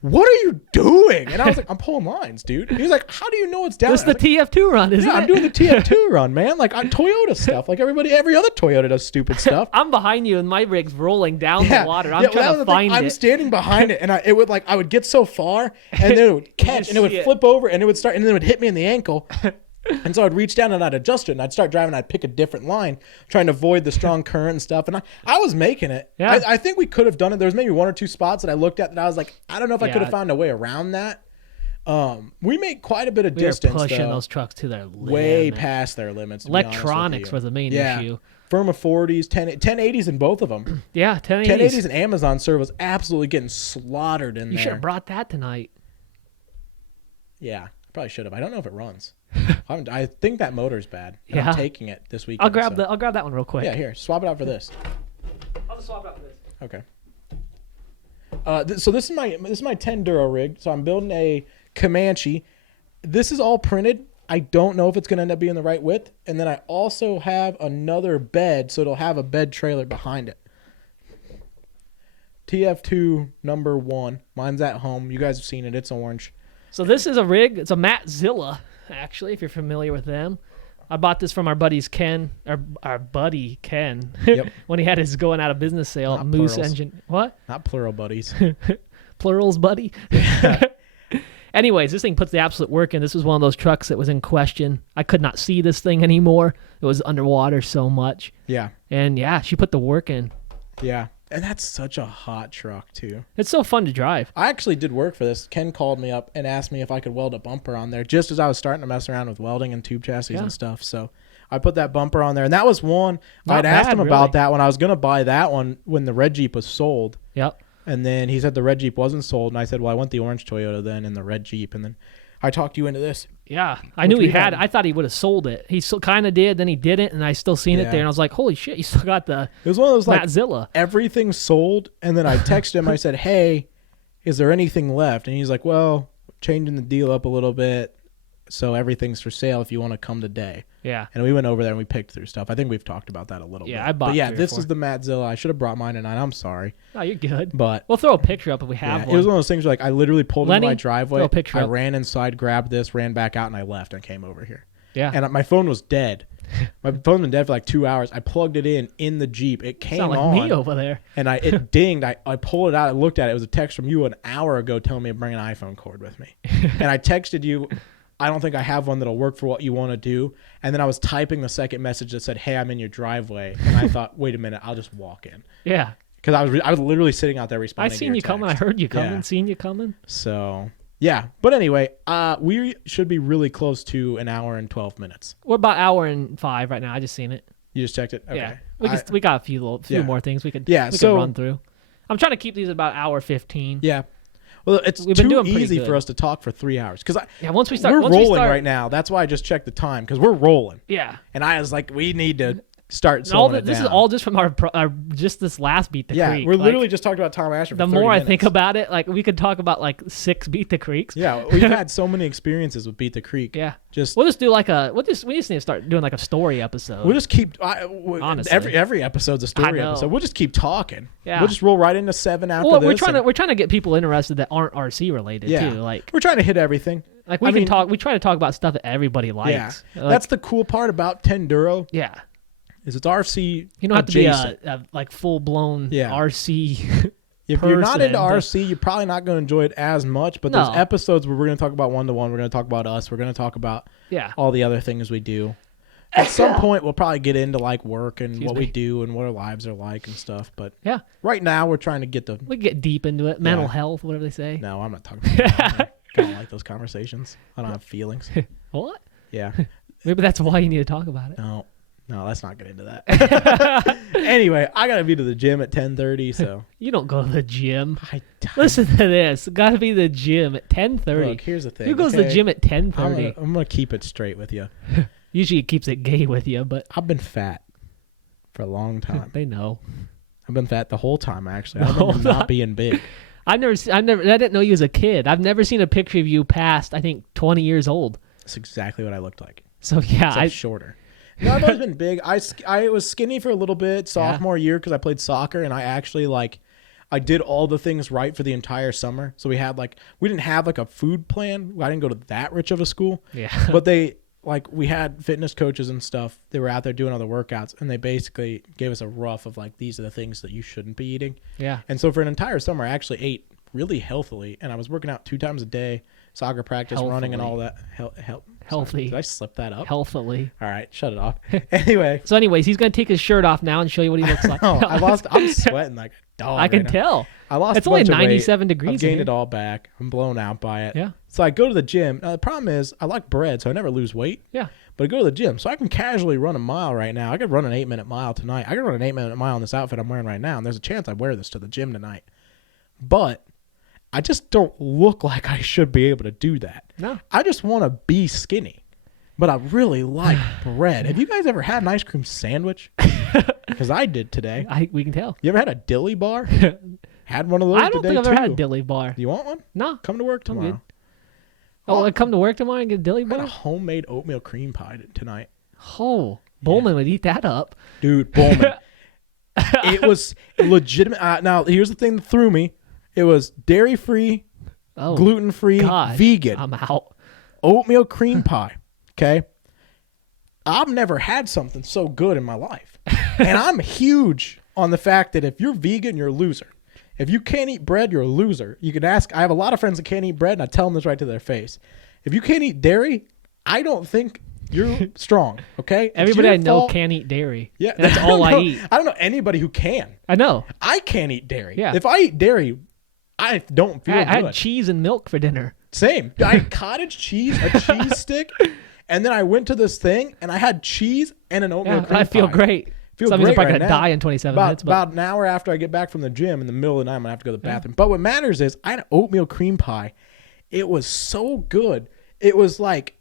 what are you doing? And I was like, I'm pulling lines, dude. He's like, how do you know it's down? This is the TF2 run, isn't it? I'm doing the TF2 run, man. Like, I'm Toyota stuff. Like every other Toyota does stupid stuff. I'm behind you, and my rig's rolling down the water. I'm trying to find it. I'm standing behind it, and I would get so far, and then it would catch, and it would flip over, and it would start, and then it would hit me in the ankle. And so I'd reach down and I'd adjust it, and I'd start driving. I'd pick a different line, trying to avoid the strong current and stuff. And I was making it. Yeah. I think we could have done it. There was maybe one or two spots that I looked at that I was like, I don't know if I could have found a way around that. We make quite a bit of distance. We're pushing though, those trucks to their limit. Way past their limits. Electronics was the main issue. Firma 40s, 1080s in both of them. Yeah, 1080s. 1080s and Amazon server was absolutely getting slaughtered in there. You should have brought that tonight. Yeah, I probably should have. I don't know if it runs. I think that motor's bad. Yeah. I'm taking it this weekend. I'll grab that one real quick. Yeah, here. Swap it out for this. I'll just swap it out for this. Okay. So this is my 10 Duro rig. So I'm building a Comanche. This is all printed. I don't know if it's going to end up being the right width. And then I also have another bed, so it'll have a bed trailer behind it. TF2 number 1. Mine's at home. You guys have seen it. It's orange. So this is a rig. It's a Matzilla, actually, if you're familiar with them. I bought this from our buddy Ken, Yep. when he had his going out of business sale. Not Moose plurals. engine. What? Not plural buddies. Plurals, buddy. Yeah. Anyways, this thing puts the absolute work in. This was one of those trucks that was in question. I could not see this thing anymore. It was underwater so much. Yeah. And yeah, she put the work in. Yeah. And that's such a hot truck, too. It's so fun to drive. I actually did work for this. Ken called me up and asked me if I could weld a bumper on there just as I was starting to mess around with welding and tube chassis and stuff. So I put that bumper on there. And that was one. I'd asked him about that when I was going to buy that one when the red Jeep was sold. Yep. And then he said the red Jeep wasn't sold. And I said, well, I want the orange Toyota then and the red Jeep. And then I talked you into this. Yeah, I knew he had. I thought he would have sold it. He kind of did, then he didn't, and I still seen it there, and I was like, "Holy shit, you still got the." It was one of those like Matzilla. Everything sold, and then I texted him. I said, "Hey, is there anything left?" And he's like, "Well, changing the deal up a little bit, so everything's for sale if you want to come today." Yeah. And we went over there and we picked through stuff. I think we've talked about that a little bit. Yeah, I bought. But yeah, this is the Matzilla. I should have brought mine tonight. I'm sorry. Oh, you're good. But we'll throw a picture up if we have one. It was one of those things where, like, I literally pulled into my driveway. Throw a picture up. ran inside, grabbed this, ran back out, and I left and came over here. Yeah. And my phone was dead. My phone's been dead for like 2 hours. I plugged it in the Jeep. It came Sound like on. me over there. And it dinged. I pulled it out. I looked at it. It was a text from you an hour ago telling me to bring an iPhone cord with me. And I texted you, I don't think I have one that'll work for what you want to do. And then I was typing the second message that said, hey, I'm in your driveway. And I thought, wait a minute, I'll just walk in. Yeah. Because I was literally sitting out there responding. I seen you coming. I heard you coming. Seen you coming. So, yeah. But anyway, we should be really close to an hour and 12 minutes. We're about an hour and 5 right now. I just seen it. You just checked it? Okay. Yeah. We got a few more things we could run through. I'm trying to keep these at about hour 15. Yeah. Well, it's too easy for us to talk for 3 hours. Once we start, we're rolling right now. That's why I just checked the time, because we're rolling. Yeah. And I was like, we need to start slowing it down. This is all just from our just this last Beat the Creek. We're literally just talking about Tom Asher for 30 The more minutes. I think about it, like, we could talk about like 6 Beat the Creeks. Yeah, we've had so many experiences with Beat the Creek. Yeah. We'll just do like we just need to start doing like a story episode. We'll just keep honestly. every episode's a story episode. We'll just keep talking. Yeah. We'll just roll right into 7 after this. We're trying to get people interested that aren't RC related too. Like, we're trying to hit everything. Like we try to talk about stuff that everybody likes. Yeah. Like, that's the cool part about Tenduro. Yeah. Is it's RC. You don't have adjacent. to be a like full blown RC. If you're not into RC, you're probably not going to enjoy it as much. But there's episodes where we're going to talk about one-to-one. We're going to talk about us. We're going to talk about all the other things we do. At some point, we'll probably get into like work and we do and what our lives are like and stuff. But right now, we're trying to we get deep into it. Mental health, whatever they say. No, I'm not talking about that. I don't like those conversations. I don't have feelings. What? Yeah. Maybe that's why you need to talk about it. No, let's not get into that. Anyway, I gotta be to the gym at 10:30. So you don't go to the gym. Listen to this. Got to be the gym at 10:30. Look, here's the thing. Who goes to the gym at 10:30? I'm gonna keep it straight with you. Usually, it keeps it gay with you, but I've been fat for a long time. They know. I've been fat the whole time. Actually, I remember not being big. I didn't know you as a kid. I've never seen a picture of you past, I think, 20 years old. That's exactly what I looked like. So yeah, I'm shorter. No, I've always been big. I was skinny for a little bit sophomore year because I played soccer, and I actually I did all the things right for the entire summer. So we didn't have like a food plan. I didn't go to that rich of a school. Yeah. But we had fitness coaches and stuff. They were out there doing all the workouts, and they basically gave us a rough of like, these are the things that you shouldn't be eating. Yeah. And so for an entire summer, I actually ate really healthily, and I was working out 2 times a day, soccer practice, running, and all that. Healthy. Did I slip that up? Healthily. All right, shut it off. Anyway. So anyways, he's going to take his shirt off now and show you what he looks like. I'm sweating like a dog. I can tell. I lost it's only 97 degrees. I've gained it all back. I'm blown out by it. Yeah. So I go to the gym. Now, the problem is I like bread, so I never lose weight. Yeah. But I go to the gym, so I can casually run a mile right now. I could run an 8-minute mile tonight. I could run an 8-minute mile in this outfit I'm wearing right now, and there's a chance I wear this to the gym tonight. But I just don't look like I should be able to do that. No. I just want to be skinny. But I really like bread. Have you guys ever had an ice cream sandwich? Because I did today. We can tell. You ever had a dilly bar? Had one of those today, I don't think I've ever had a dilly bar. Do you want one? No. Come to work tomorrow. I come to work tomorrow and get a dilly bar? I had a homemade oatmeal cream pie tonight. Oh, Bowman would eat that up. Dude, Bowman. It was legitimate. Now, here's the thing that threw me. It was dairy-free, gluten-free, vegan. I'm out. Oatmeal cream pie. Okay? I've never had something so good in my life. And I'm huge on the fact that if you're vegan, you're a loser. If you can't eat bread, you're a loser. You can ask. I have a lot of friends that can't eat bread, and I tell them this right to their face. If you can't eat dairy, I don't think you're strong, okay? Everybody I know can't eat dairy. Yeah. That's all I eat. I don't know anybody who can. I know. I can't eat dairy. Yeah. If I eat dairy, I don't feel good. I had cheese and milk for dinner. Same. I had cottage cheese, a cheese stick, and then I went to this thing, and I had cheese and an oatmeal cream pie. I feel great. Feel I'm great probably right going to die in 27 minutes. About an hour after I get back from the gym, in the middle of the night, I'm going to have to go to the bathroom. But what matters is I had an oatmeal cream pie. It was so good. It was like,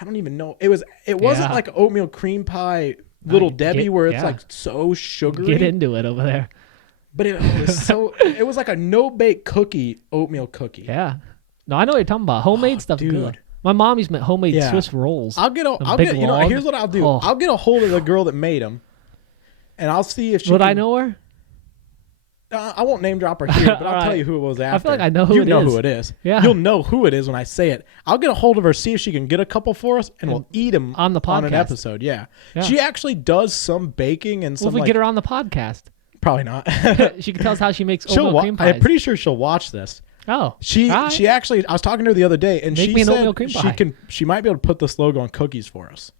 I don't even know. It wasn't like oatmeal cream pie Little Debbie where it's like so sugary. Get into it over there. But it was it was like a no-bake cookie, oatmeal cookie. Yeah. No, I know what you're talking about. Homemade stuff's good. My mom used to make homemade Swiss rolls. I'll get here's what I'll do. I'll get a hold of the girl that made them. And I'll see if she Would I know her? I won't name drop her here, but I'll tell you who it was after. I feel like I know who it is. You know who it is. Yeah. You'll know who it is when I say it. I'll get a hold of her, see if she can get a couple for us, and we'll eat them on the podcast. On an episode. Yeah. She actually does some baking and some. Well, if we get her on the podcast. Probably not. She can tell us how she makes oatmeal cream pies. I'm pretty sure she'll watch this. Oh. She actually, I was talking to her the other day, and she said she might be able to put this logo on cookies for us.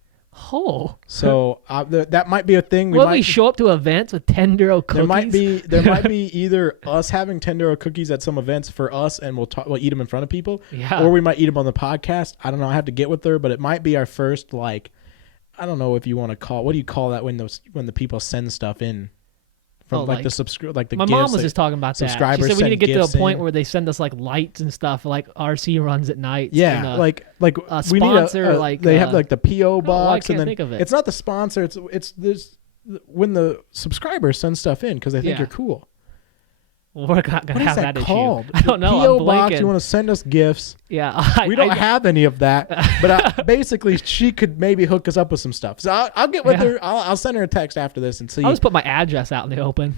Oh, so that might be a thing. We show up to events with Tendero cookies? There might be either us having Tendero cookies at some events for us, and we'll eat them in front of people, or we might eat them on the podcast. I don't know. I have to get with her, but it might be our first I don't know if you want to call. What do you call that when the people send stuff in? From the the my gifts, mom was just talking about that. She said we need to get to a point in. where they send us lights and stuff, like RC runs at night. Yeah, like a sponsor. We need they have the PO box, and then think of it. It's not the sponsor. It's this when the subscribers send stuff in because they think you're cool. Well, we're not gonna have that called? Issue. I don't know. PO box. You want to send us gifts? Yeah, we don't have any of that. But basically, she could maybe hook us up with some stuff. So I'll get with her. I'll send her a text after this and see. I'll just put my address out in the open.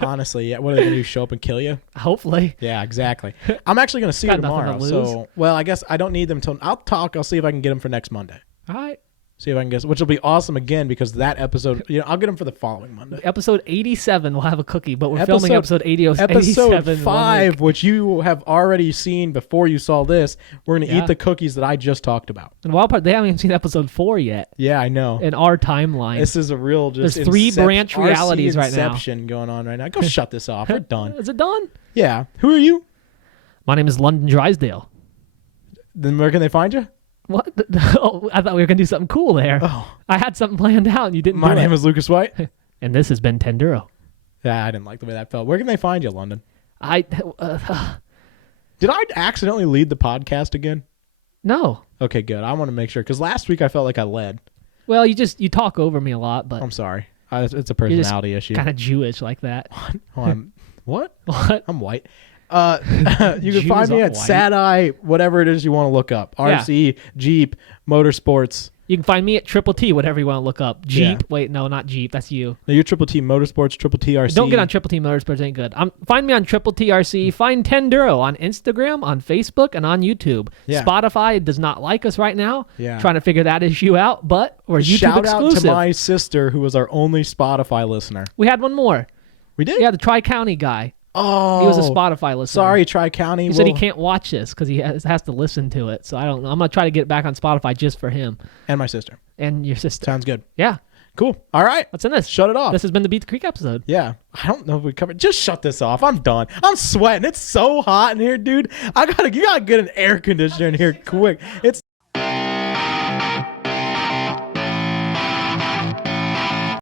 Honestly, yeah. What are they gonna do? Show up and kill you? Hopefully. Yeah, exactly. I'm actually gonna see her tomorrow. So, I guess I don't need them till I'll talk. I'll see if I can get them for next Monday. All right. See if I can guess, which will be awesome again because that episode, I'll get them for the following Monday. Episode 87 will have a cookie, but we're filming episode 87. Episode 5, which you have already seen before you saw this, we're going to eat the cookies that I just talked about. And wild part, they haven't even seen episode 4 yet. Yeah, I know. In our timeline. This is a real just There's 3 branch realities right now. Inception going on right now. Go shut this off. We're done. Is it done? Yeah. Who are you? My name is London Drysdale. Then where can they find you? What? Oh, I thought we were going to do something cool there. Oh. I had something planned out and you didn't do it. My name is Lucas White. And this has been Tendero. Yeah, I didn't like the way that felt. Where can they find you, London? Did I accidentally lead the podcast again? No. Okay, good. I want to make sure. Because last week I felt like I led. Well, you talk over me a lot, but... I'm sorry. It's a personality issue. Kind of Jewish like that. What? What? I'm white. You can find me at Sad Eye, whatever it is you want to look up. RC, Jeep, Motorsports. You can find me at Triple T, whatever you want to look up. Jeep. Yeah. Wait, no, not Jeep. That's you. No, you're Triple T Motorsports, Triple T RC. Don't get on Triple T Motorsports. Ain't good. Find me on Triple T RC. Find Tendero on Instagram, on Facebook, and on YouTube. Yeah. Spotify does not like us right now. Yeah. Trying to figure that issue out, but we're YouTube exclusive. Shout out to my sister, who was our only Spotify listener. We had one more. We did? Yeah, the Tri-County guy. Oh, he was a Spotify listener. Sorry, Tri-County. He said he can't watch this because he has to listen to it. So I don't know. I'm going to try to get it back on Spotify just for him. And my sister. And your sister. Sounds good. Yeah. Cool. All right. What's in this? Shut it off. This has been the Beat the Creek episode. Yeah. I don't know if we covered. Just shut this off. I'm done. I'm sweating. It's so hot in here, dude. You gotta get an air conditioner in here quick. It's